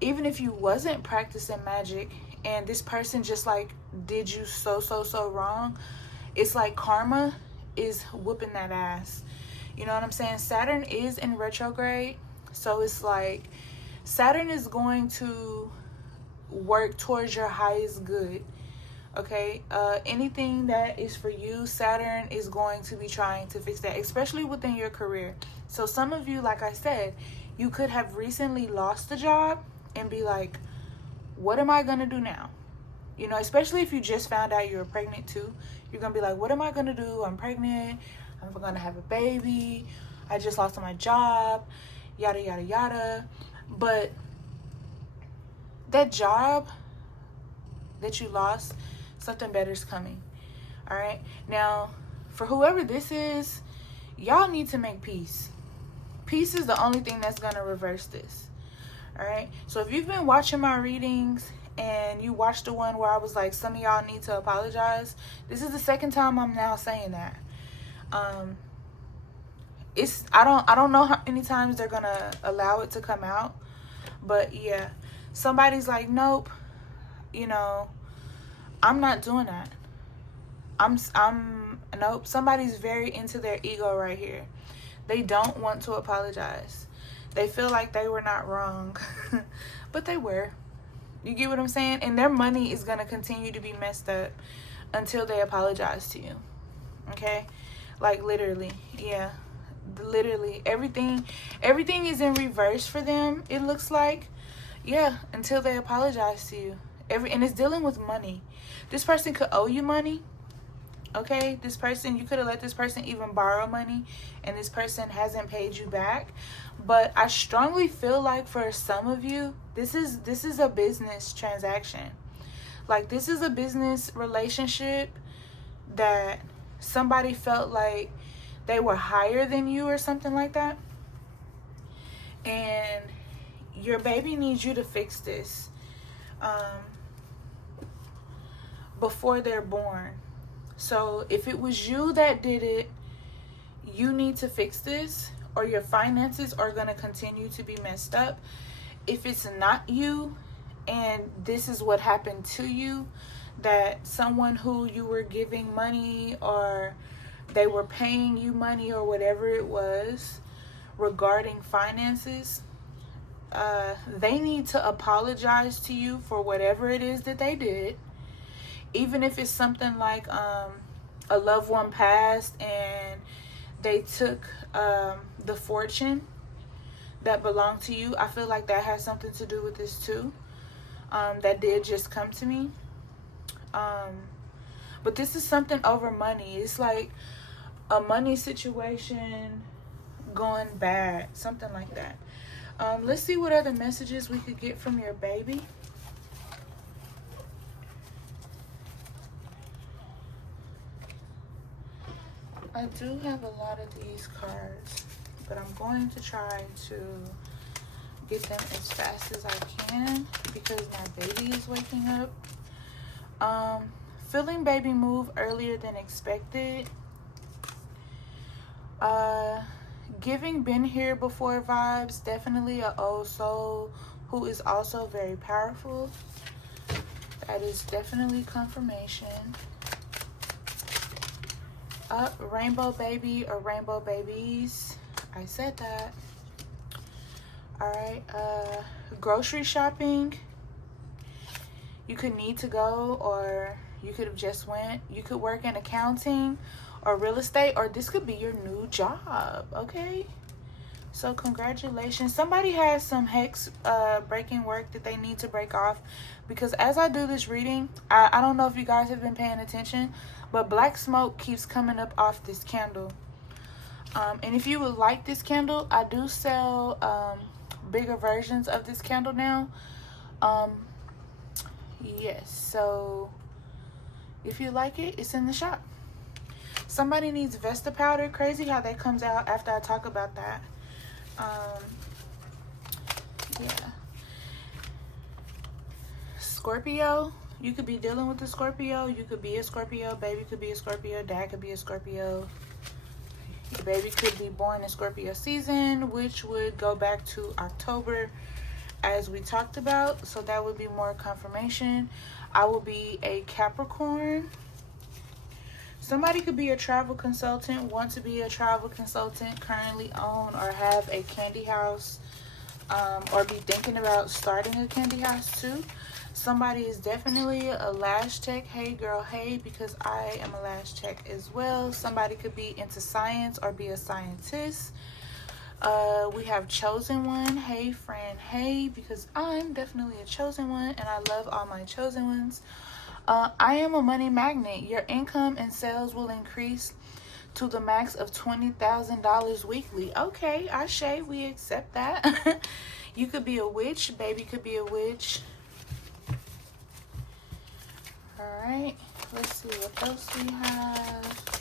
even if you wasn't practicing magic and this person just like did you so wrong, it's like karma is whooping that ass. You know what I'm saying? Saturn is in retrograde, so it's like Saturn is going to work towards your highest good. Okay, anything that is for you, Saturn is going to be trying to fix that, especially within your career. So some of you, like I said, you could have recently lost the job and be like, what am I going to do now? You know, especially if you just found out you were pregnant too. You're going to be like, what am I going to do? I'm pregnant. I'm going to have a baby. I just lost my job. Yada, yada, yada. But that job that you lost, something better is coming. All right, now for whoever this is, y'all need to make peace. Peace is the only thing that's gonna reverse this. All right, so if you've been watching my readings and you watched the one where I was like, some of y'all need to apologize, this is the second time I'm now saying that. It's I don't know how many times they're gonna allow it to come out, but yeah, somebody's like, nope, you know, I'm not doing that. Nope. Somebody's very into their ego right here. They don't want to apologize. They feel like they were not wrong, but they were. You get what I'm saying? And their money is going to continue to be messed up until they apologize to you. Okay? Like literally. Yeah. Literally. Everything is in reverse for them, it looks like. Yeah, until they apologize to you. And it's dealing with money. This person could owe you money. Okay, this person, you could have let this person even borrow money, and this person hasn't paid you back. But I strongly feel like for some of you, this is a business transaction. Like, this is a business relationship that somebody felt like they were higher than you or something like that. And your baby needs you to fix this before they're born. So if it was you that did it, you need to fix this, or your finances are going to continue to be messed up. If it's not you and this is what happened to you, that someone who you were giving money or they were paying you money or whatever it was regarding finances, they need to apologize to you for whatever it is that they did. Even if it's something like a loved one passed and they took the fortune that belonged to you, I feel like that has something to do with this too. That did just come to me. But this is something over money. It's like a money situation going bad, something like that. Let's see what other messages we could get from your baby. I do have a lot of these cards, but I'm going to try to get them as fast as I can because my baby is waking up. Feeling baby move earlier than expected. Giving been here before vibes. Definitely an old soul who is also very powerful. That is definitely confirmation. Rainbow baby or rainbow babies. I said that. Alright. Grocery shopping. You could need to go, or you could have just went. You could work in accounting or real estate, or this could be your new job. Okay. So congratulations. Somebody has some hex breaking work that they need to break off, because as I do this reading, I don't know if you guys have been paying attention, but black smoke keeps coming up off this candle. And if you would like this candle, I do sell bigger versions of this candle now. Yes, so if you like it, it's in the shop. Somebody needs Vesta powder. Crazy how that comes out after I talk about that. Yeah. Scorpio, you could be dealing with a Scorpio. You could be a Scorpio. Baby could be a Scorpio. Dad could be a Scorpio. Your baby could be born in Scorpio season, which would go back to October as we talked about. So that would be more confirmation. I will be a Capricorn. Somebody could be a travel consultant, want to be a travel consultant, currently own or have a candy house, or be thinking about starting a candy house too. Somebody is definitely a lash tech. Hey girl, hey, because I am a lash tech as well. Somebody could be into science or be a scientist. We have chosen one. Hey friend, hey, because I'm definitely a chosen one and I love all my chosen ones. I am a money magnet. Your income and sales will increase to the max of $20,000 weekly. Okay, Ashe, we accept that. You could be a witch. Baby could be a witch. All right, let's see what else we have.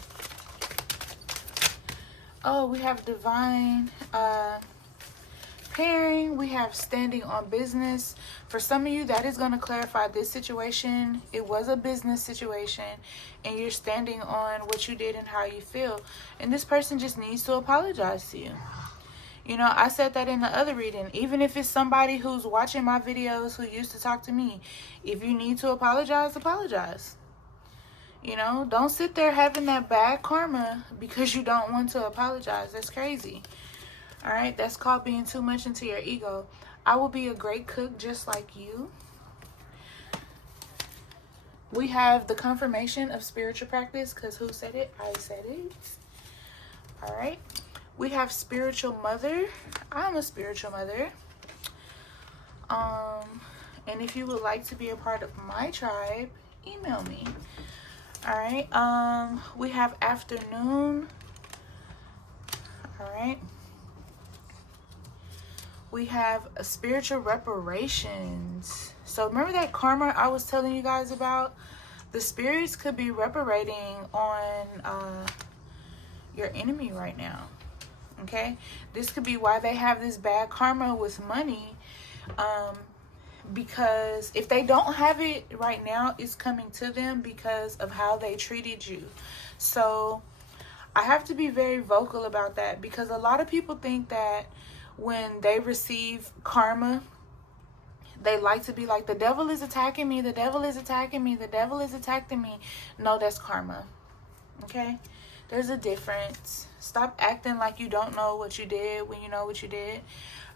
Oh, we have divine pairing. We have standing on business. For some of you, that is going to clarify this situation. It was a business situation and you're standing on what you did and how you feel, and this person just needs to apologize to you. You know, I said that in the other reading. Even if it's somebody who's watching my videos who used to talk to me, if you need to apologize, apologize. You know, don't sit there having that bad karma because you don't want to apologize. That's crazy. All right, that's called being too much into your ego. I will be a great cook just like you. We have the confirmation of spiritual practice, because who said it? I said it. All right. We have spiritual mother. I'm a spiritual mother. And if you would like to be a part of my tribe, email me. All right. We have afternoon. All right. We have a spiritual reparations. So remember that karma I was telling you guys about? The spirits could be reparating on your enemy right now. Okay, this could be why they have this bad karma with money, because if they don't have it right now, it's coming to them because of how they treated you. So I have to be very vocal about that, because a lot of people think that when they receive karma, they like to be like, the devil is attacking me, the devil is attacking me, the devil is attacking me. No, that's karma. Okay, there's a difference. Stop acting like you don't know what you did when you know what you did.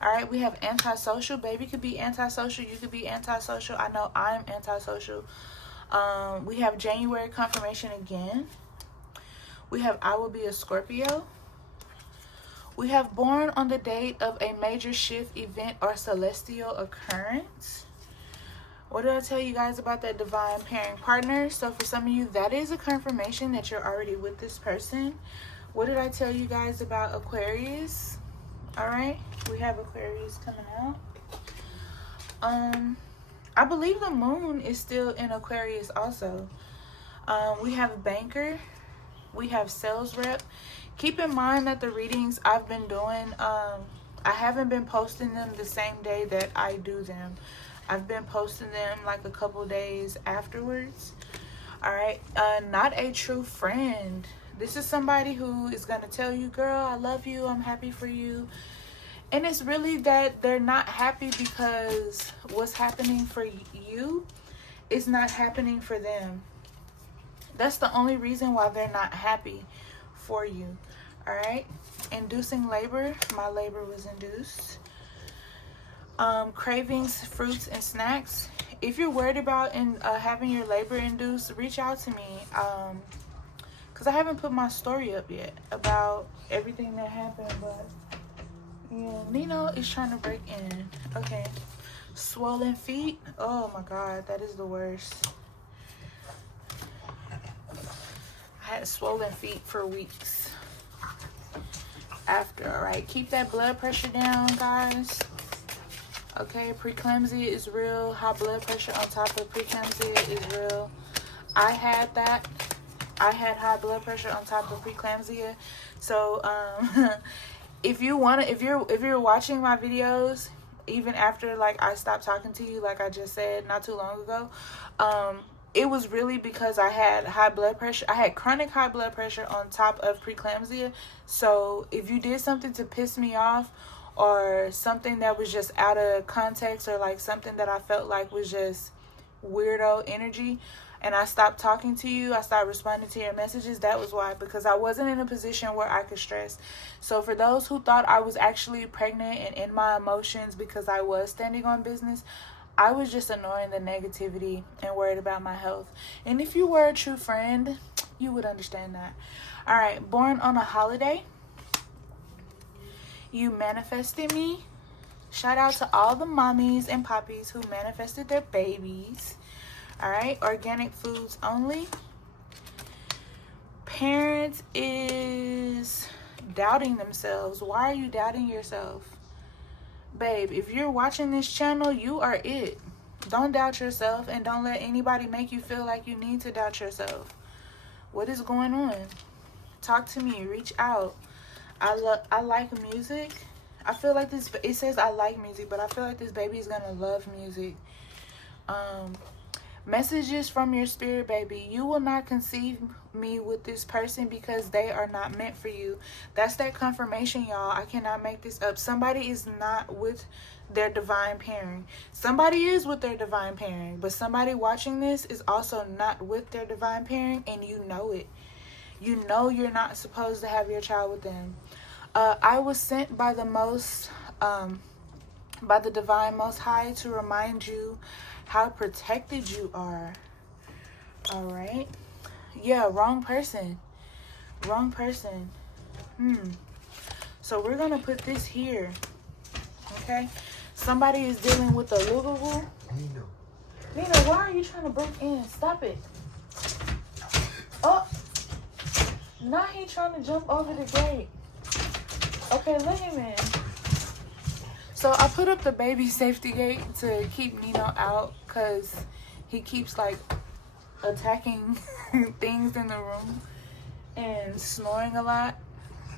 All right, we have antisocial. Baby could be antisocial. You could be antisocial. I know I'm antisocial. We have January confirmation again. We have I will be a Scorpio. We have born on the date of a major shift, event, or celestial occurrence. What did I tell you guys about that divine pairing partner? So for some of you, that is a confirmation that you're already with this person. What did I tell you guys about Aquarius? All right, we have Aquarius coming out. I believe the moon is still in Aquarius also. We have banker. We have sales rep. Keep in mind that the readings I've been doing, I haven't been posting them the same day that I do them. I've been posting them like a couple days afterwards. All right, not a true friend. This is somebody who is going to tell you, girl, I love you, I'm happy for you. And it's really that they're not happy because what's happening for you is not happening for them. That's the only reason why they're not happy for you. All right, inducing labor. My labor was induced. Cravings, fruits, and snacks. If you're worried about having your labor induced, reach out to me. Because I haven't put my story up yet about everything that happened, but Yeah, Nino is trying to break in. Okay. Swollen feet. Oh my god, that is the worst. I had swollen feet for weeks after. All right, keep that blood pressure down, guys. Okay, preeclampsia is real. High blood pressure on top of preeclampsia is real. I had that. I had high blood pressure on top of preeclampsia. So if you're watching my videos even after like I stopped talking to you, like I just said not too long ago, it was really because I had high blood pressure. I had chronic high blood pressure on top of preeclampsia. So if you did something to piss me off, or something that was just out of context, or like something that I felt like was just weirdo energy, and I stopped talking to you, I stopped responding to your messages, that was why, because I wasn't in a position where I could stress. So for those who thought I was actually pregnant and in my emotions because I was standing on business, I was just ignoring the negativity and worried about my health. And if you were a true friend, you would understand that. All right, born on a holiday. You manifested me. Shout out to all the mommies and poppies who manifested their babies. All right, organic foods only. Parents is doubting themselves. Why are you doubting yourself? Babe, if you're watching this channel, you are it. Don't doubt yourself, and don't let anybody make you feel like you need to doubt yourself. What is going on? Talk to me. Reach out. I like music. I feel like this, it says I like music, but I feel like this baby is gonna love music. Messages from your spirit, baby. You will not conceive me with this person because they are not meant for you. That's that confirmation, y'all. I cannot make this up. Somebody is not with their divine pairing. Somebody is with their divine pairing, but somebody watching this is also not with their divine pairing, and you know it. You know you're not supposed to have your child with them. I was sent by the divine Most High to remind you how protected you are. All right. Yeah, wrong person. Wrong person. So we're gonna put this here. Okay. Somebody is dealing with a lugawu. Nina, why are you trying to break in? Stop it. Oh. Now he trying to jump over the gate. Okay, let him in. So I put up the baby safety gate to keep Nino out because he keeps like attacking things in the room and snoring a lot.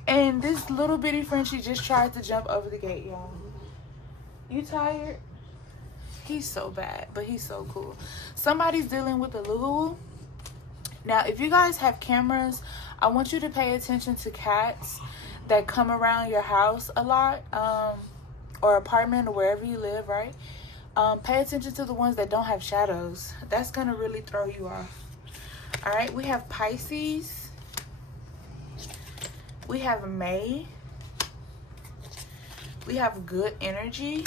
And this little bitty Frenchie just tried to jump over the gate, y'all. You tired? He's so bad, but he's so cool. Somebody's dealing with a lugawu. Now, if you guys have cameras, I want you to pay attention to cats that come around your house a lot, or apartment, or wherever you live, right? Pay attention to the ones that don't have shadows. That's gonna really throw you off. All right, we have Pisces. We have May. We have good energy.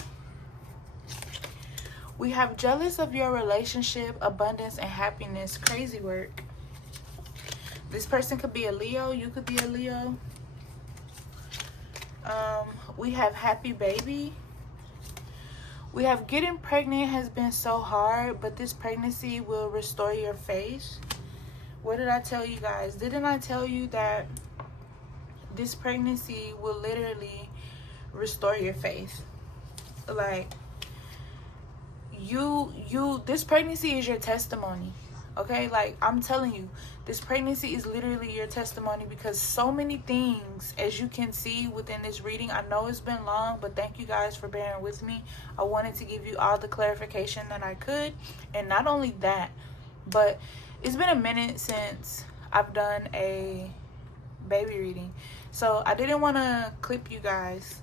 We have jealous of your relationship, abundance, and happiness. Crazy work. This person could be a Leo. You could be a Leo. We have happy baby. We have getting pregnant has been so hard, but this pregnancy will restore your faith. What did I tell you guys? Didn't I tell you that this pregnancy will literally restore your faith? Like, this pregnancy is your testimony. Okay, like I'm telling you, this pregnancy is literally your testimony, because so many things, as you can see within this reading, I know it's been long, but thank you guys for bearing with me. I wanted to give you all the clarification that I could. And not only that, but it's been a minute since I've done a baby reading, so I didn't want to clip you guys.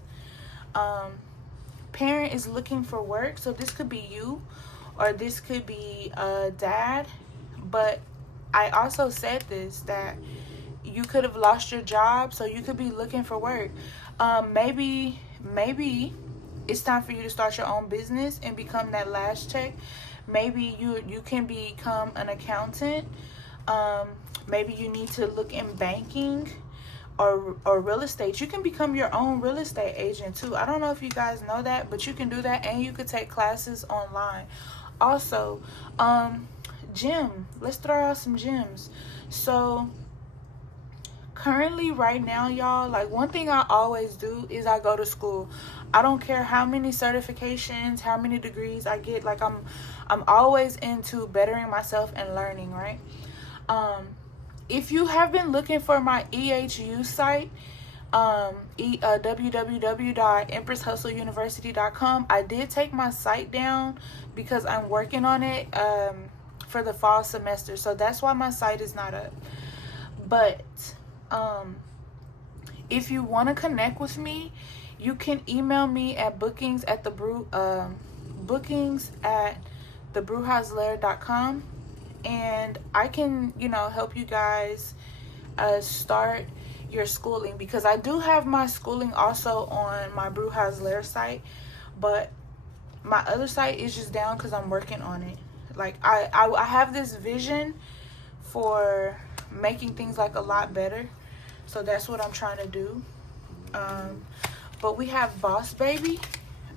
Parent is looking for work, so this could be you, or this could be a dad. But I also said this, that you could have lost your job, so you could be looking for work. Maybe it's time for you to start your own business and become that last check. Maybe you can become an accountant. Maybe you need to look in banking, or real estate. You can become your own real estate agent too. I don't know if you guys know that, but you can do that, and you could take classes online. Also, gym. Let's throw out some gyms. So currently right now, y'all, like, one thing I always do is I go to school. I don't care how many certifications, how many degrees I get. Like, I'm always into bettering myself and learning, right? If you have been looking for my EHU site, www.empresshustleuniversity.com, I did take my site down because I'm working on it for the fall semester. So that's why my site is not up. But if you want to connect with me, you can email me at bookings at thebrujaslair.com, and I can, help you guys start your schooling, because I do have my schooling also on my Bruja's Lair site, but my other site is just down because I'm working on it. Like, I have this vision for making things like a lot better, so that's what I'm trying to do. But we have Boss Baby,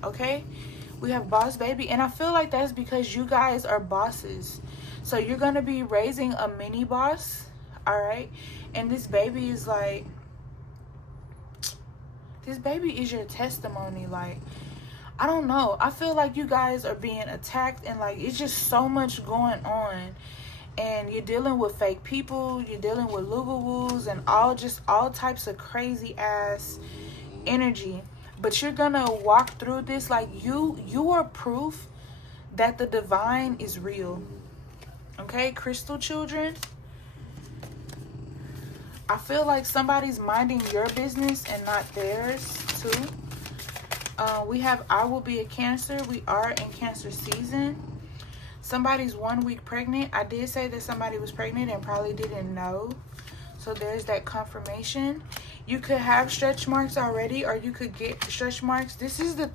okay? We have Boss Baby, and I feel like that's because you guys are bosses. So you're gonna be raising a mini boss, all right? And this baby is like, this baby is your testimony. Like, I don't know, I feel like you guys are being attacked, and like, it's just so much going on, and you're dealing with fake people, you're dealing with lugawoos, and all types of crazy ass energy. But you're gonna walk through this. Like, you are proof that the divine is real, okay? Crystal children, I feel like somebody's minding your business and not theirs too. We have I will be a Cancer. We are in Cancer season. Somebody's 1 week pregnant. I did say that somebody was pregnant and probably didn't know. So there's that confirmation. You could have stretch marks already, or you could get stretch marks. This is the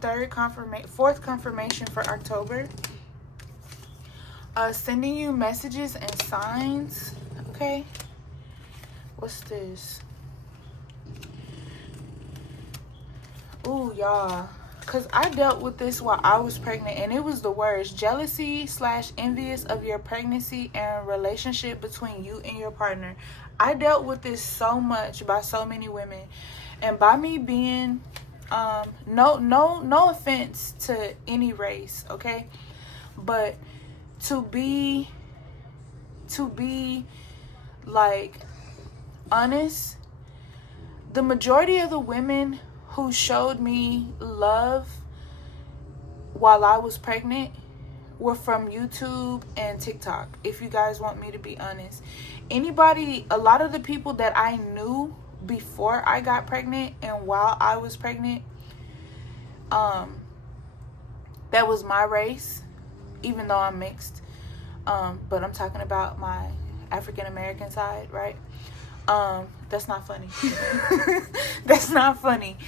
fourth confirmation for October. Sending you messages and signs. Okay. What's this? Ooh, y'all. Because I dealt with this while I was pregnant, and it was the worst. Jealousy / envious of your pregnancy and relationship between you and your partner. I dealt with this so much by so many women. And by me being, no offense to any race, okay? But to be like honest, the majority of the women who showed me love while I was pregnant were from YouTube and TikTok, if you guys want me to be honest. A lot of the people that I knew before I got pregnant and while I was pregnant, that was my race, even though I'm mixed. But I'm talking about my African American side, right? That's not funny. That's not funny.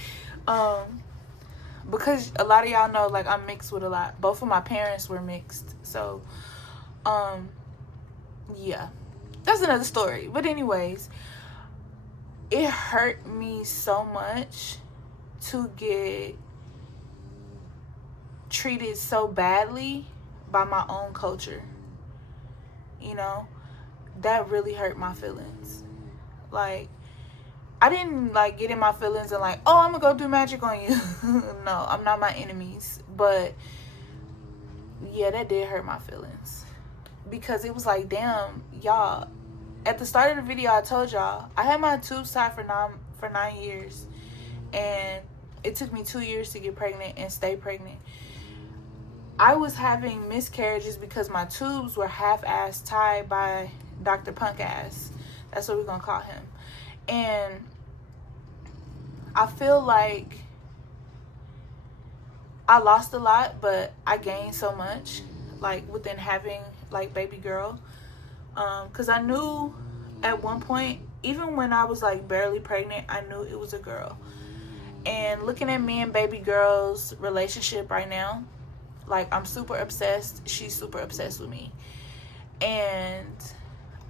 Because a lot of y'all know, like, I'm mixed with a lot. Both of my parents were mixed. So, yeah. That's another story. But anyways, it hurt me so much to get treated so badly by my own culture. That really hurt my feelings. Like, I didn't like get in my feelings and like, oh, I'm gonna go do magic on you. No, I'm not my enemies. But yeah, that did hurt my feelings, because it was like, damn, y'all, at the start of the video I told y'all I had my tubes tied for 9 years, and it took me 2 years to get pregnant and stay pregnant. I was having miscarriages because my tubes were half-ass tied by Dr. Punk Ass. That's what we're gonna call him. And I feel like I lost a lot, but I gained so much, like, within having, like, baby girl. Because I knew at one point, even when I was, like, barely pregnant, I knew it was a girl. And looking at me and baby girl's relationship right now, like, I'm super obsessed. She's super obsessed with me. And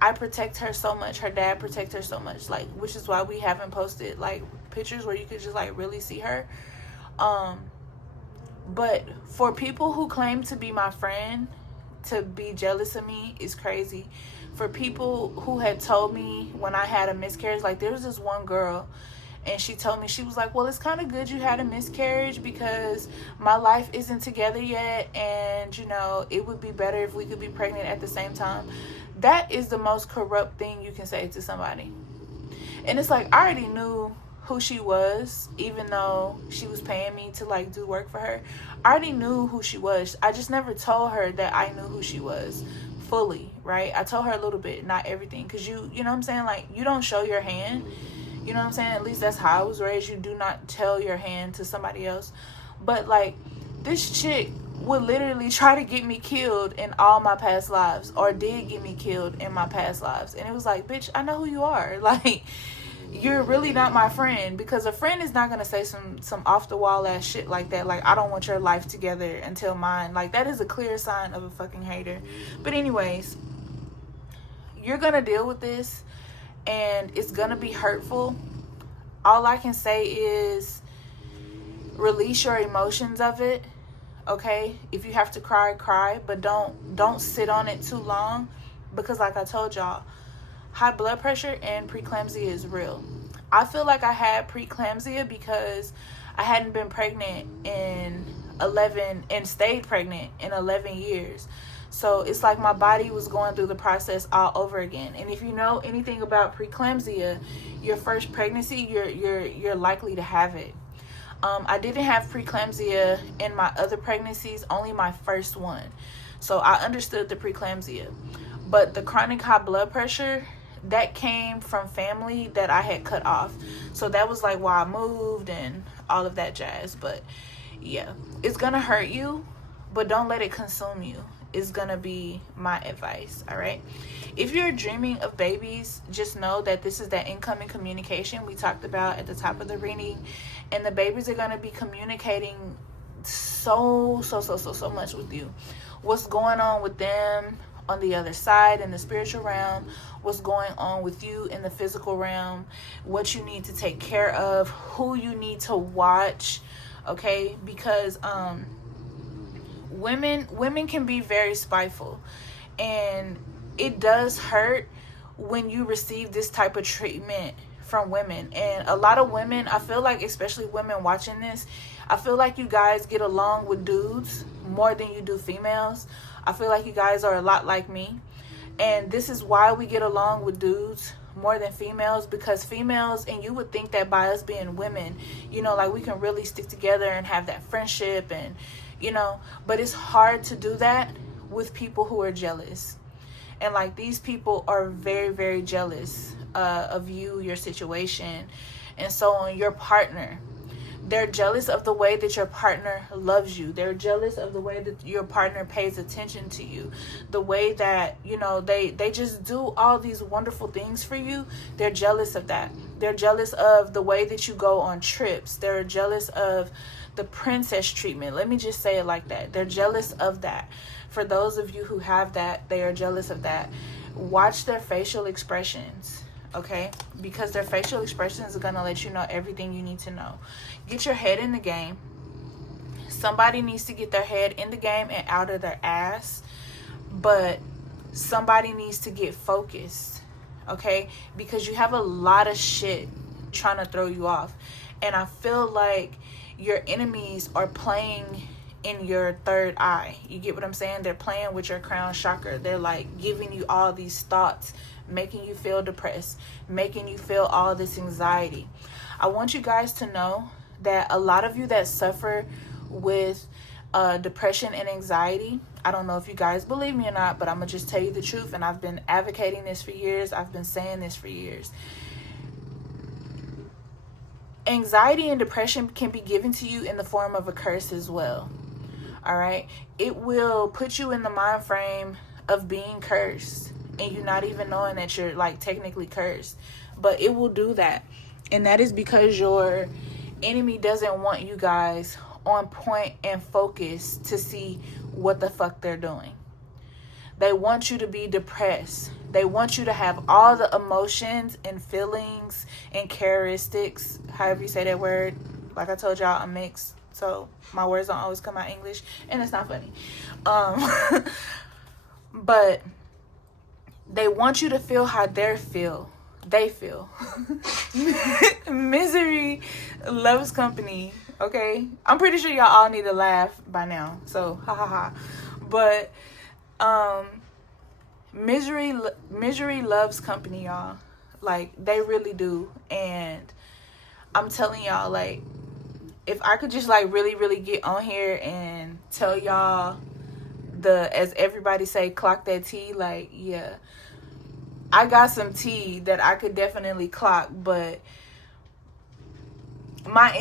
I protect her so much. Her dad protects her so much. Like, which is why we haven't posted like pictures where you could just like really see her. But for people who claim to be my friend to be jealous of me is crazy. For people who had told me when I had a miscarriage, like there was this one girl and she told me, she was like, well, it's kind of good you had a miscarriage because my life isn't together yet, and you know, it would be better if we could be pregnant at the same time. That is the most corrupt thing you can say to somebody. And it's like, I already knew who she was, even though she was paying me to like do work for her. I already knew who she was. I just never told her that I knew who she was fully, right? I told her a little bit, not everything, because you know what I'm saying, like, you don't show your hand, you know what I'm saying? At least that's how I was raised. You do not tell your hand to somebody else. But like, this chick would literally try to get me killed in all my past lives, or did get me killed in my past lives. And it was like, bitch, I know who you are. Like, you're really not my friend, because a friend is not going to say some off the wall ass shit like that. Like, I don't want your life together until mine. Like, that is a clear sign of a fucking hater. But anyways, you're going to deal with this, and it's going to be hurtful. All I can say is release your emotions of it. Okay, if you have to cry, cry, but don't sit on it too long, because like I told y'all, high blood pressure and preeclampsia is real. I feel like I had preeclampsia because I hadn't been pregnant in 11 and stayed pregnant in 11 years. So it's like my body was going through the process all over again. And if you know anything about preeclampsia, your first pregnancy, you're likely to have it. I didn't have preeclampsia in my other pregnancies, only my first one. So I understood the preeclampsia. But the chronic high blood pressure, that came from family that I had cut off. So that was like why I moved and all of that jazz. But yeah, it's gonna hurt you, but don't let it consume you, is gonna be my advice. All right, if you're dreaming of babies, just know that this is that incoming communication we talked about at the top of the reading, and the babies are gonna be communicating so much with you. What's going on with them on the other side in the spiritual realm, what's going on with you in the physical realm, what you need to take care of, who you need to watch. Okay, because women can be very spiteful, and it does hurt when you receive this type of treatment from women. And a lot of women, I feel like, especially women watching this, I feel like you guys get along with dudes more than you do females. I feel like you guys are a lot like me, and this is why we get along with dudes more than females, because females, and you would think that by us being women, you know, like we can really stick together and have that friendship, and you know, but it's hard to do that with people who are jealous. And like, these people are very jealous of you, your situation, and so on, your partner. They're jealous of the way that your partner loves you. They're jealous of the way that your partner pays attention to you. The way that, you know, they just do all these wonderful things for you. They're jealous of that. They're jealous of the way that you go on trips. They're jealous of the princess treatment. Let me just say it like that. They're jealous of that. For those of you who have that, they are jealous of that. Watch their facial expressions. Okay, because their facial expressions are going to let you know everything you need to know. Get your head in the game. Somebody needs to get their head in the game and out of their ass, but somebody needs to get focused. Okay, because you have a lot of shit trying to throw you off, and I feel like your enemies are playing in your third eye. You get what I'm saying? They're playing with your crown chakra. They're like giving you all these thoughts, making you feel depressed, making you feel all this anxiety. I want you guys to know that a lot of you that suffer with depression and anxiety, I don't know if you guys believe me or not, but I'm gonna just tell you the truth, and I've been advocating this for years. I've been saying this for years. Anxiety and depression can be given to you in the form of a curse as well. All right, it will put you in the mind frame of being cursed, and you're not even knowing that you're like technically cursed, but it will do that. And that is because your enemy doesn't want you guys on point and focused to see what the fuck they're doing. They want you to be depressed. They want you to have all the emotions and feelings and characteristics, however you say that word. Like I told y'all, I'm mixed, so my words don't always come out English, and it's not funny. But they want you to feel how they feel. Misery loves company. Okay, I'm pretty sure y'all all need to laugh by now. So ha ha ha. But misery loves company, y'all. Like, they really do. And I'm telling y'all, like, if I could just like really get on here and tell y'all as everybody say, clock that tea, like, yeah, I got some tea that I could definitely clock. But my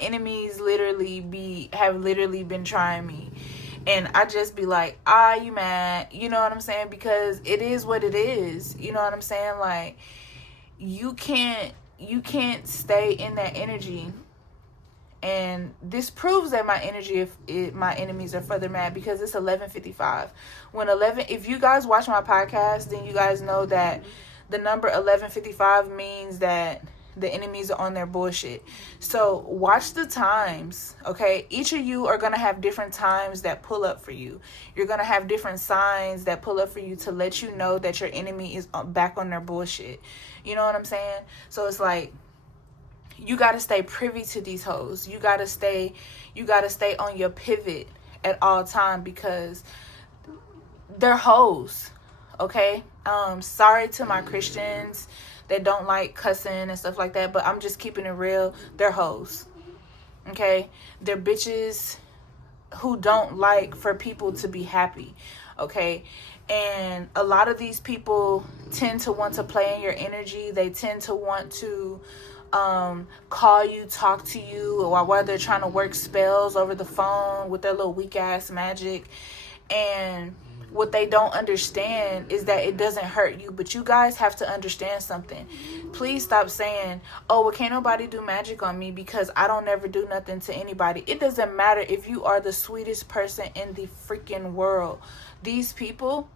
enemies have literally been trying me, and I just be like, you mad? You know what I'm saying? Because it is what it is. You know what I'm saying? Like, you can't stay in that energy. And this proves that my enemies are further mad, because it's 11:55. If you guys watch my podcast, then you guys know that the number 11:55 means that the enemies are on their bullshit. So watch the times, okay? Each of you are going to have different times that pull up for you. You're going to have different signs that pull up for you to let you know that your enemy is back on their bullshit. You know what I'm saying? So it's like, you got to stay privy to these hoes. You got to stay on your pivot at all time, because they're hoes, okay? Sorry to my Christians that don't like cussing and stuff like that, but I'm just keeping it real. They're hoes, okay? They're bitches who don't like for people to be happy, okay? And a lot of these people tend to want to play in your energy. They tend to want to call you, talk to you, or while they're trying to work spells over the phone with their little weak ass magic. And what they don't understand is that it doesn't hurt you. But you guys have to understand something. Please stop saying, oh, well, can't nobody do magic on me because I don't ever do nothing to anybody. It doesn't matter if you are the sweetest person in the freaking world. These people,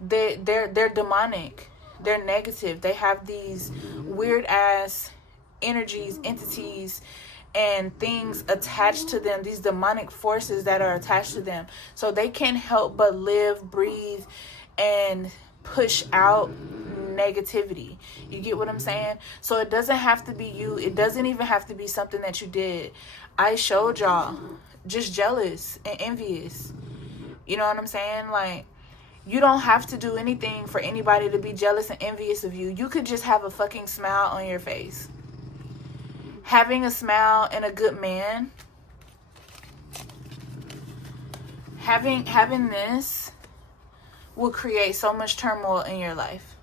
they're demonic. They're negative. They have these weird ass energies, entities, and things attached to them, these demonic forces that are attached to them. So they can't help but live, breathe, and push out negativity. You get what I'm saying? So it doesn't have to be you. It doesn't even have to be something that you did. I showed y'all just jealous and envious. You know what I'm saying? Like, you don't have to do anything for anybody to be jealous and envious of you. You could just have a fucking smile on your face. Having a smile and a good man, having this will create so much turmoil in your life.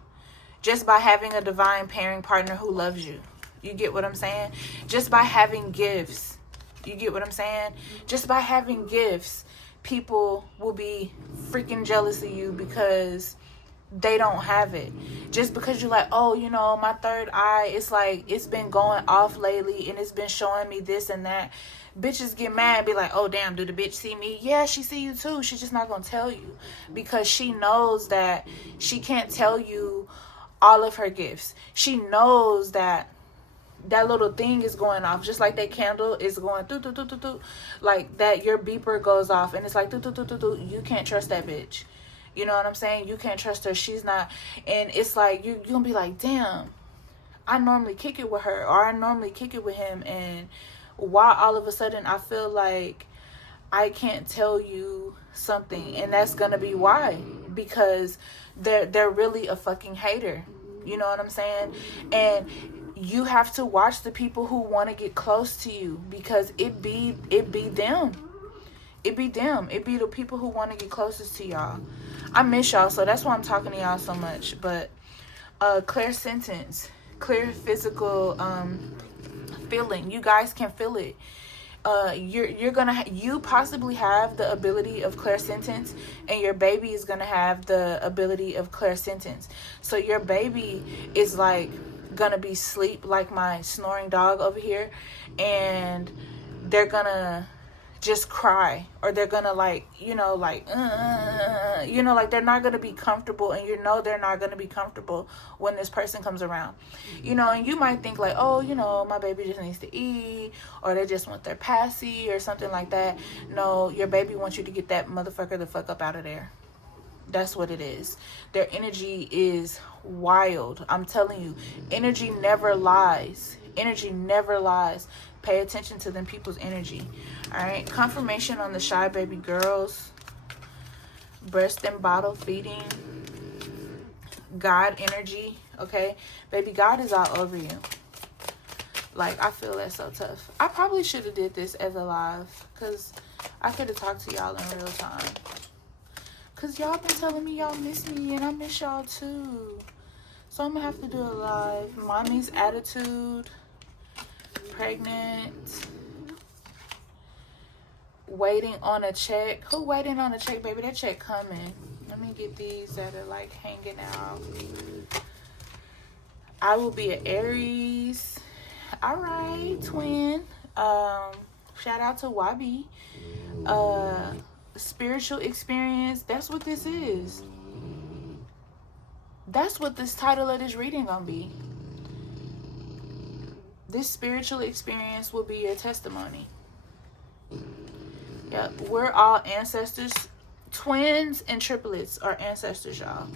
Just by having a divine pairing partner who loves you. You get what I'm saying? Just by having gifts. You get what I'm saying? Just by having gifts, people will be freaking jealous of you because they don't have it. Just because you're like, oh, you know, my third eye, it's like, it's been going off lately and it's been showing me this and that. Bitches get mad and be like, oh, damn, do the bitch see me? Yeah, she see you too. She's just not going to tell you because she knows that she can't tell you all of her gifts. She knows that that little thing is going off, just like that candle is going doo, doo, doo, doo, doo. Like that, your beeper goes off and it's like doo, doo, doo, doo, doo. You can't trust that bitch. You know what I'm saying? You can't trust her. She's not. And it's like, you're going to be like, damn, I normally kick it with her, or I normally kick it with him. And why all of a sudden I feel like I can't tell you something? And that's going to be why. Because they're really a fucking hater. You know what I'm saying? And you have to watch the people who want to get close to you, because it be them. It be them. It be the people who want to get closest to y'all. I miss y'all, so that's why I'm talking to y'all so much. But clear sentence, clear physical feeling. You guys can feel it. You possibly have the ability of clear sentence, and your baby is gonna have the ability of clear sentence. So your baby is like gonna be asleep, like my snoring dog over here, and they're gonna just cry, or they're gonna like, like they're not gonna be comfortable, and they're not gonna be comfortable when this person comes around, and you might think like, oh, my baby just needs to eat, or they just want their passy or something like that. No, your baby wants you to get that motherfucker the fuck up out of there. That's what it is. Their energy is wild. I'm telling you, energy never lies. Energy never lies. Pay attention to them people's energy. All right. Confirmation on the shy baby girls. Breast and bottle feeding. God energy. Okay. Baby, God is all over you. Like, I feel that's so tough. I probably should have did this as a live, because I could have talked to y'all in real time. Because y'all been telling me y'all miss me, and I miss y'all too. So I'm going to have to do a live. Mommy's attitude. Pregnant. Waiting on a check. Who waiting on a check, baby? That check coming. Let me get these that are like hanging out. I will be an Aries. All right, twin. Shout out to YB. Spiritual experience. That's what this is. That's what this title of this reading gonna be. This spiritual experience will be your testimony. Yep, we're all ancestors. Twins and triplets are ancestors, y'all.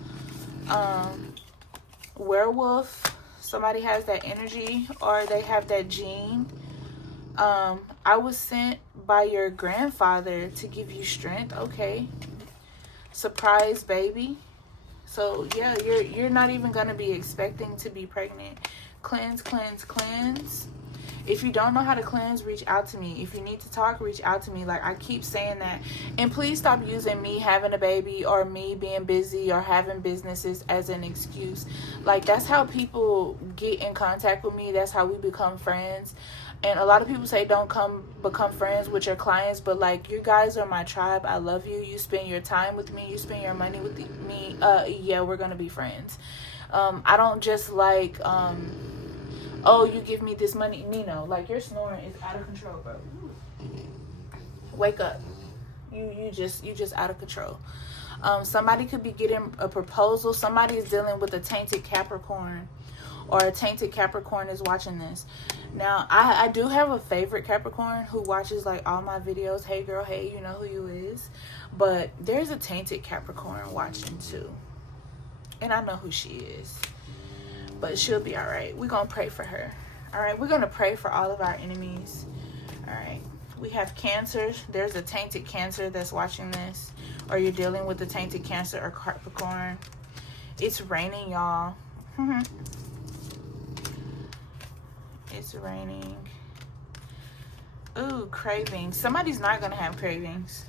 Werewolf. Somebody has that energy, or they have that gene. I was sent by your grandfather to give you strength. Okay. Surprise baby. So yeah, you're not even gonna be expecting to be pregnant. Cleanse, cleanse, cleanse. If you don't know how to cleanse, reach out to me. If you need to talk, reach out to me. Like, I keep saying that. And please stop using me having a baby, or me being busy, or having businesses as an excuse. Like, that's how people get in contact with me. That's how we become friends. And a lot of people say don't become friends with your clients, but like, you guys are my tribe. I love you. You spend your time with me. You spend your money with me. Yeah, we're gonna be friends. I don't just like, oh, you give me this money. Nino, like, your snoring is out of control, bro. Wake up. You just out of control. Somebody could be getting a proposal. Somebody is dealing with a tainted Capricorn, or a tainted Capricorn is watching this. Now, I do have a favorite Capricorn who watches like all my videos. Hey girl, hey, you know who you is. But there's a tainted Capricorn watching too. And I know who she is. But she'll be all right. We're going to pray for her. All right, we're going to pray for all of our enemies. All right. We have Cancer. There's a tainted Cancer that's watching this. Or you're dealing with a tainted Cancer or Capricorn. It's raining, y'all. It's raining. Ooh, cravings. Somebody's not going to have cravings.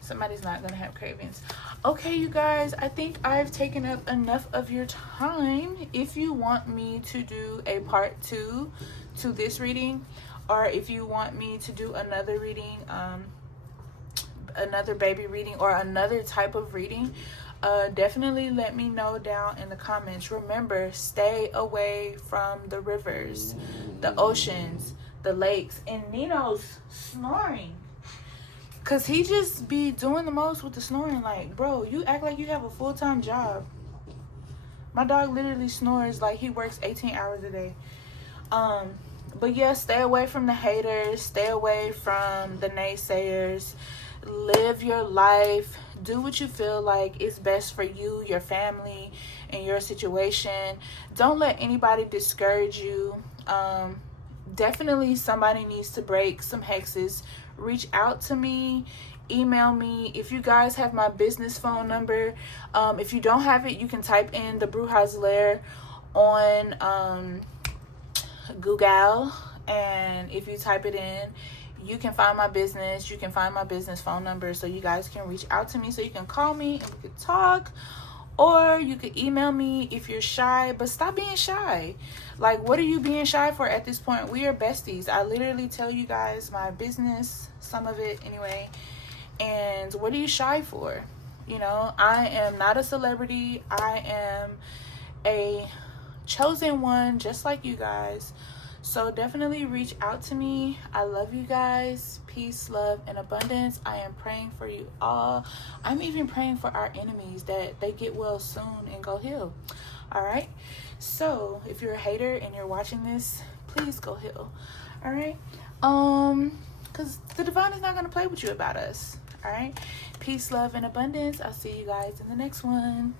Somebody's not going to have cravings. Okay, you guys, I think I've taken up enough of your time. If you want me to do a part 2 to this reading, or if you want me to do another reading, another baby reading, or another type of reading, definitely let me know down in the comments. Remember, stay away from the rivers, the oceans, the lakes, and Nino's snoring. Because he just be doing the most with the snoring. Like, bro, you act like you have a full-time job. My dog literally snores like he works 18 hours a day. But yeah, stay away from the haters. Stay away from the naysayers. Live your life. Do what you feel like is best for you, your family, and your situation. Don't let anybody discourage you. Definitely somebody needs to break some hexes. Reach out to me, email me. If you guys have my business phone number, if you don't have it, you can type in the Bruja's Lair on Google, and if you type it in, you can find my business. You can find my business phone number, so you guys can reach out to me, so you can call me and we can talk. Or you could email me if you're shy, but stop being shy. Like, what are you being shy for at this point? We are besties. I literally tell you guys my business, some of it anyway. And what are you shy for? You know, I am not a celebrity. I am a chosen one, just like you guys. So definitely reach out to me. I love you guys. Peace, love, and abundance. I am praying for you all. I'm even praying for our enemies that they get well soon and go heal. All right. So if you're a hater and you're watching this, please go heal. All right. Because the divine is not going to play with you about us. All right. Peace, love, and abundance. I'll see you guys in the next one.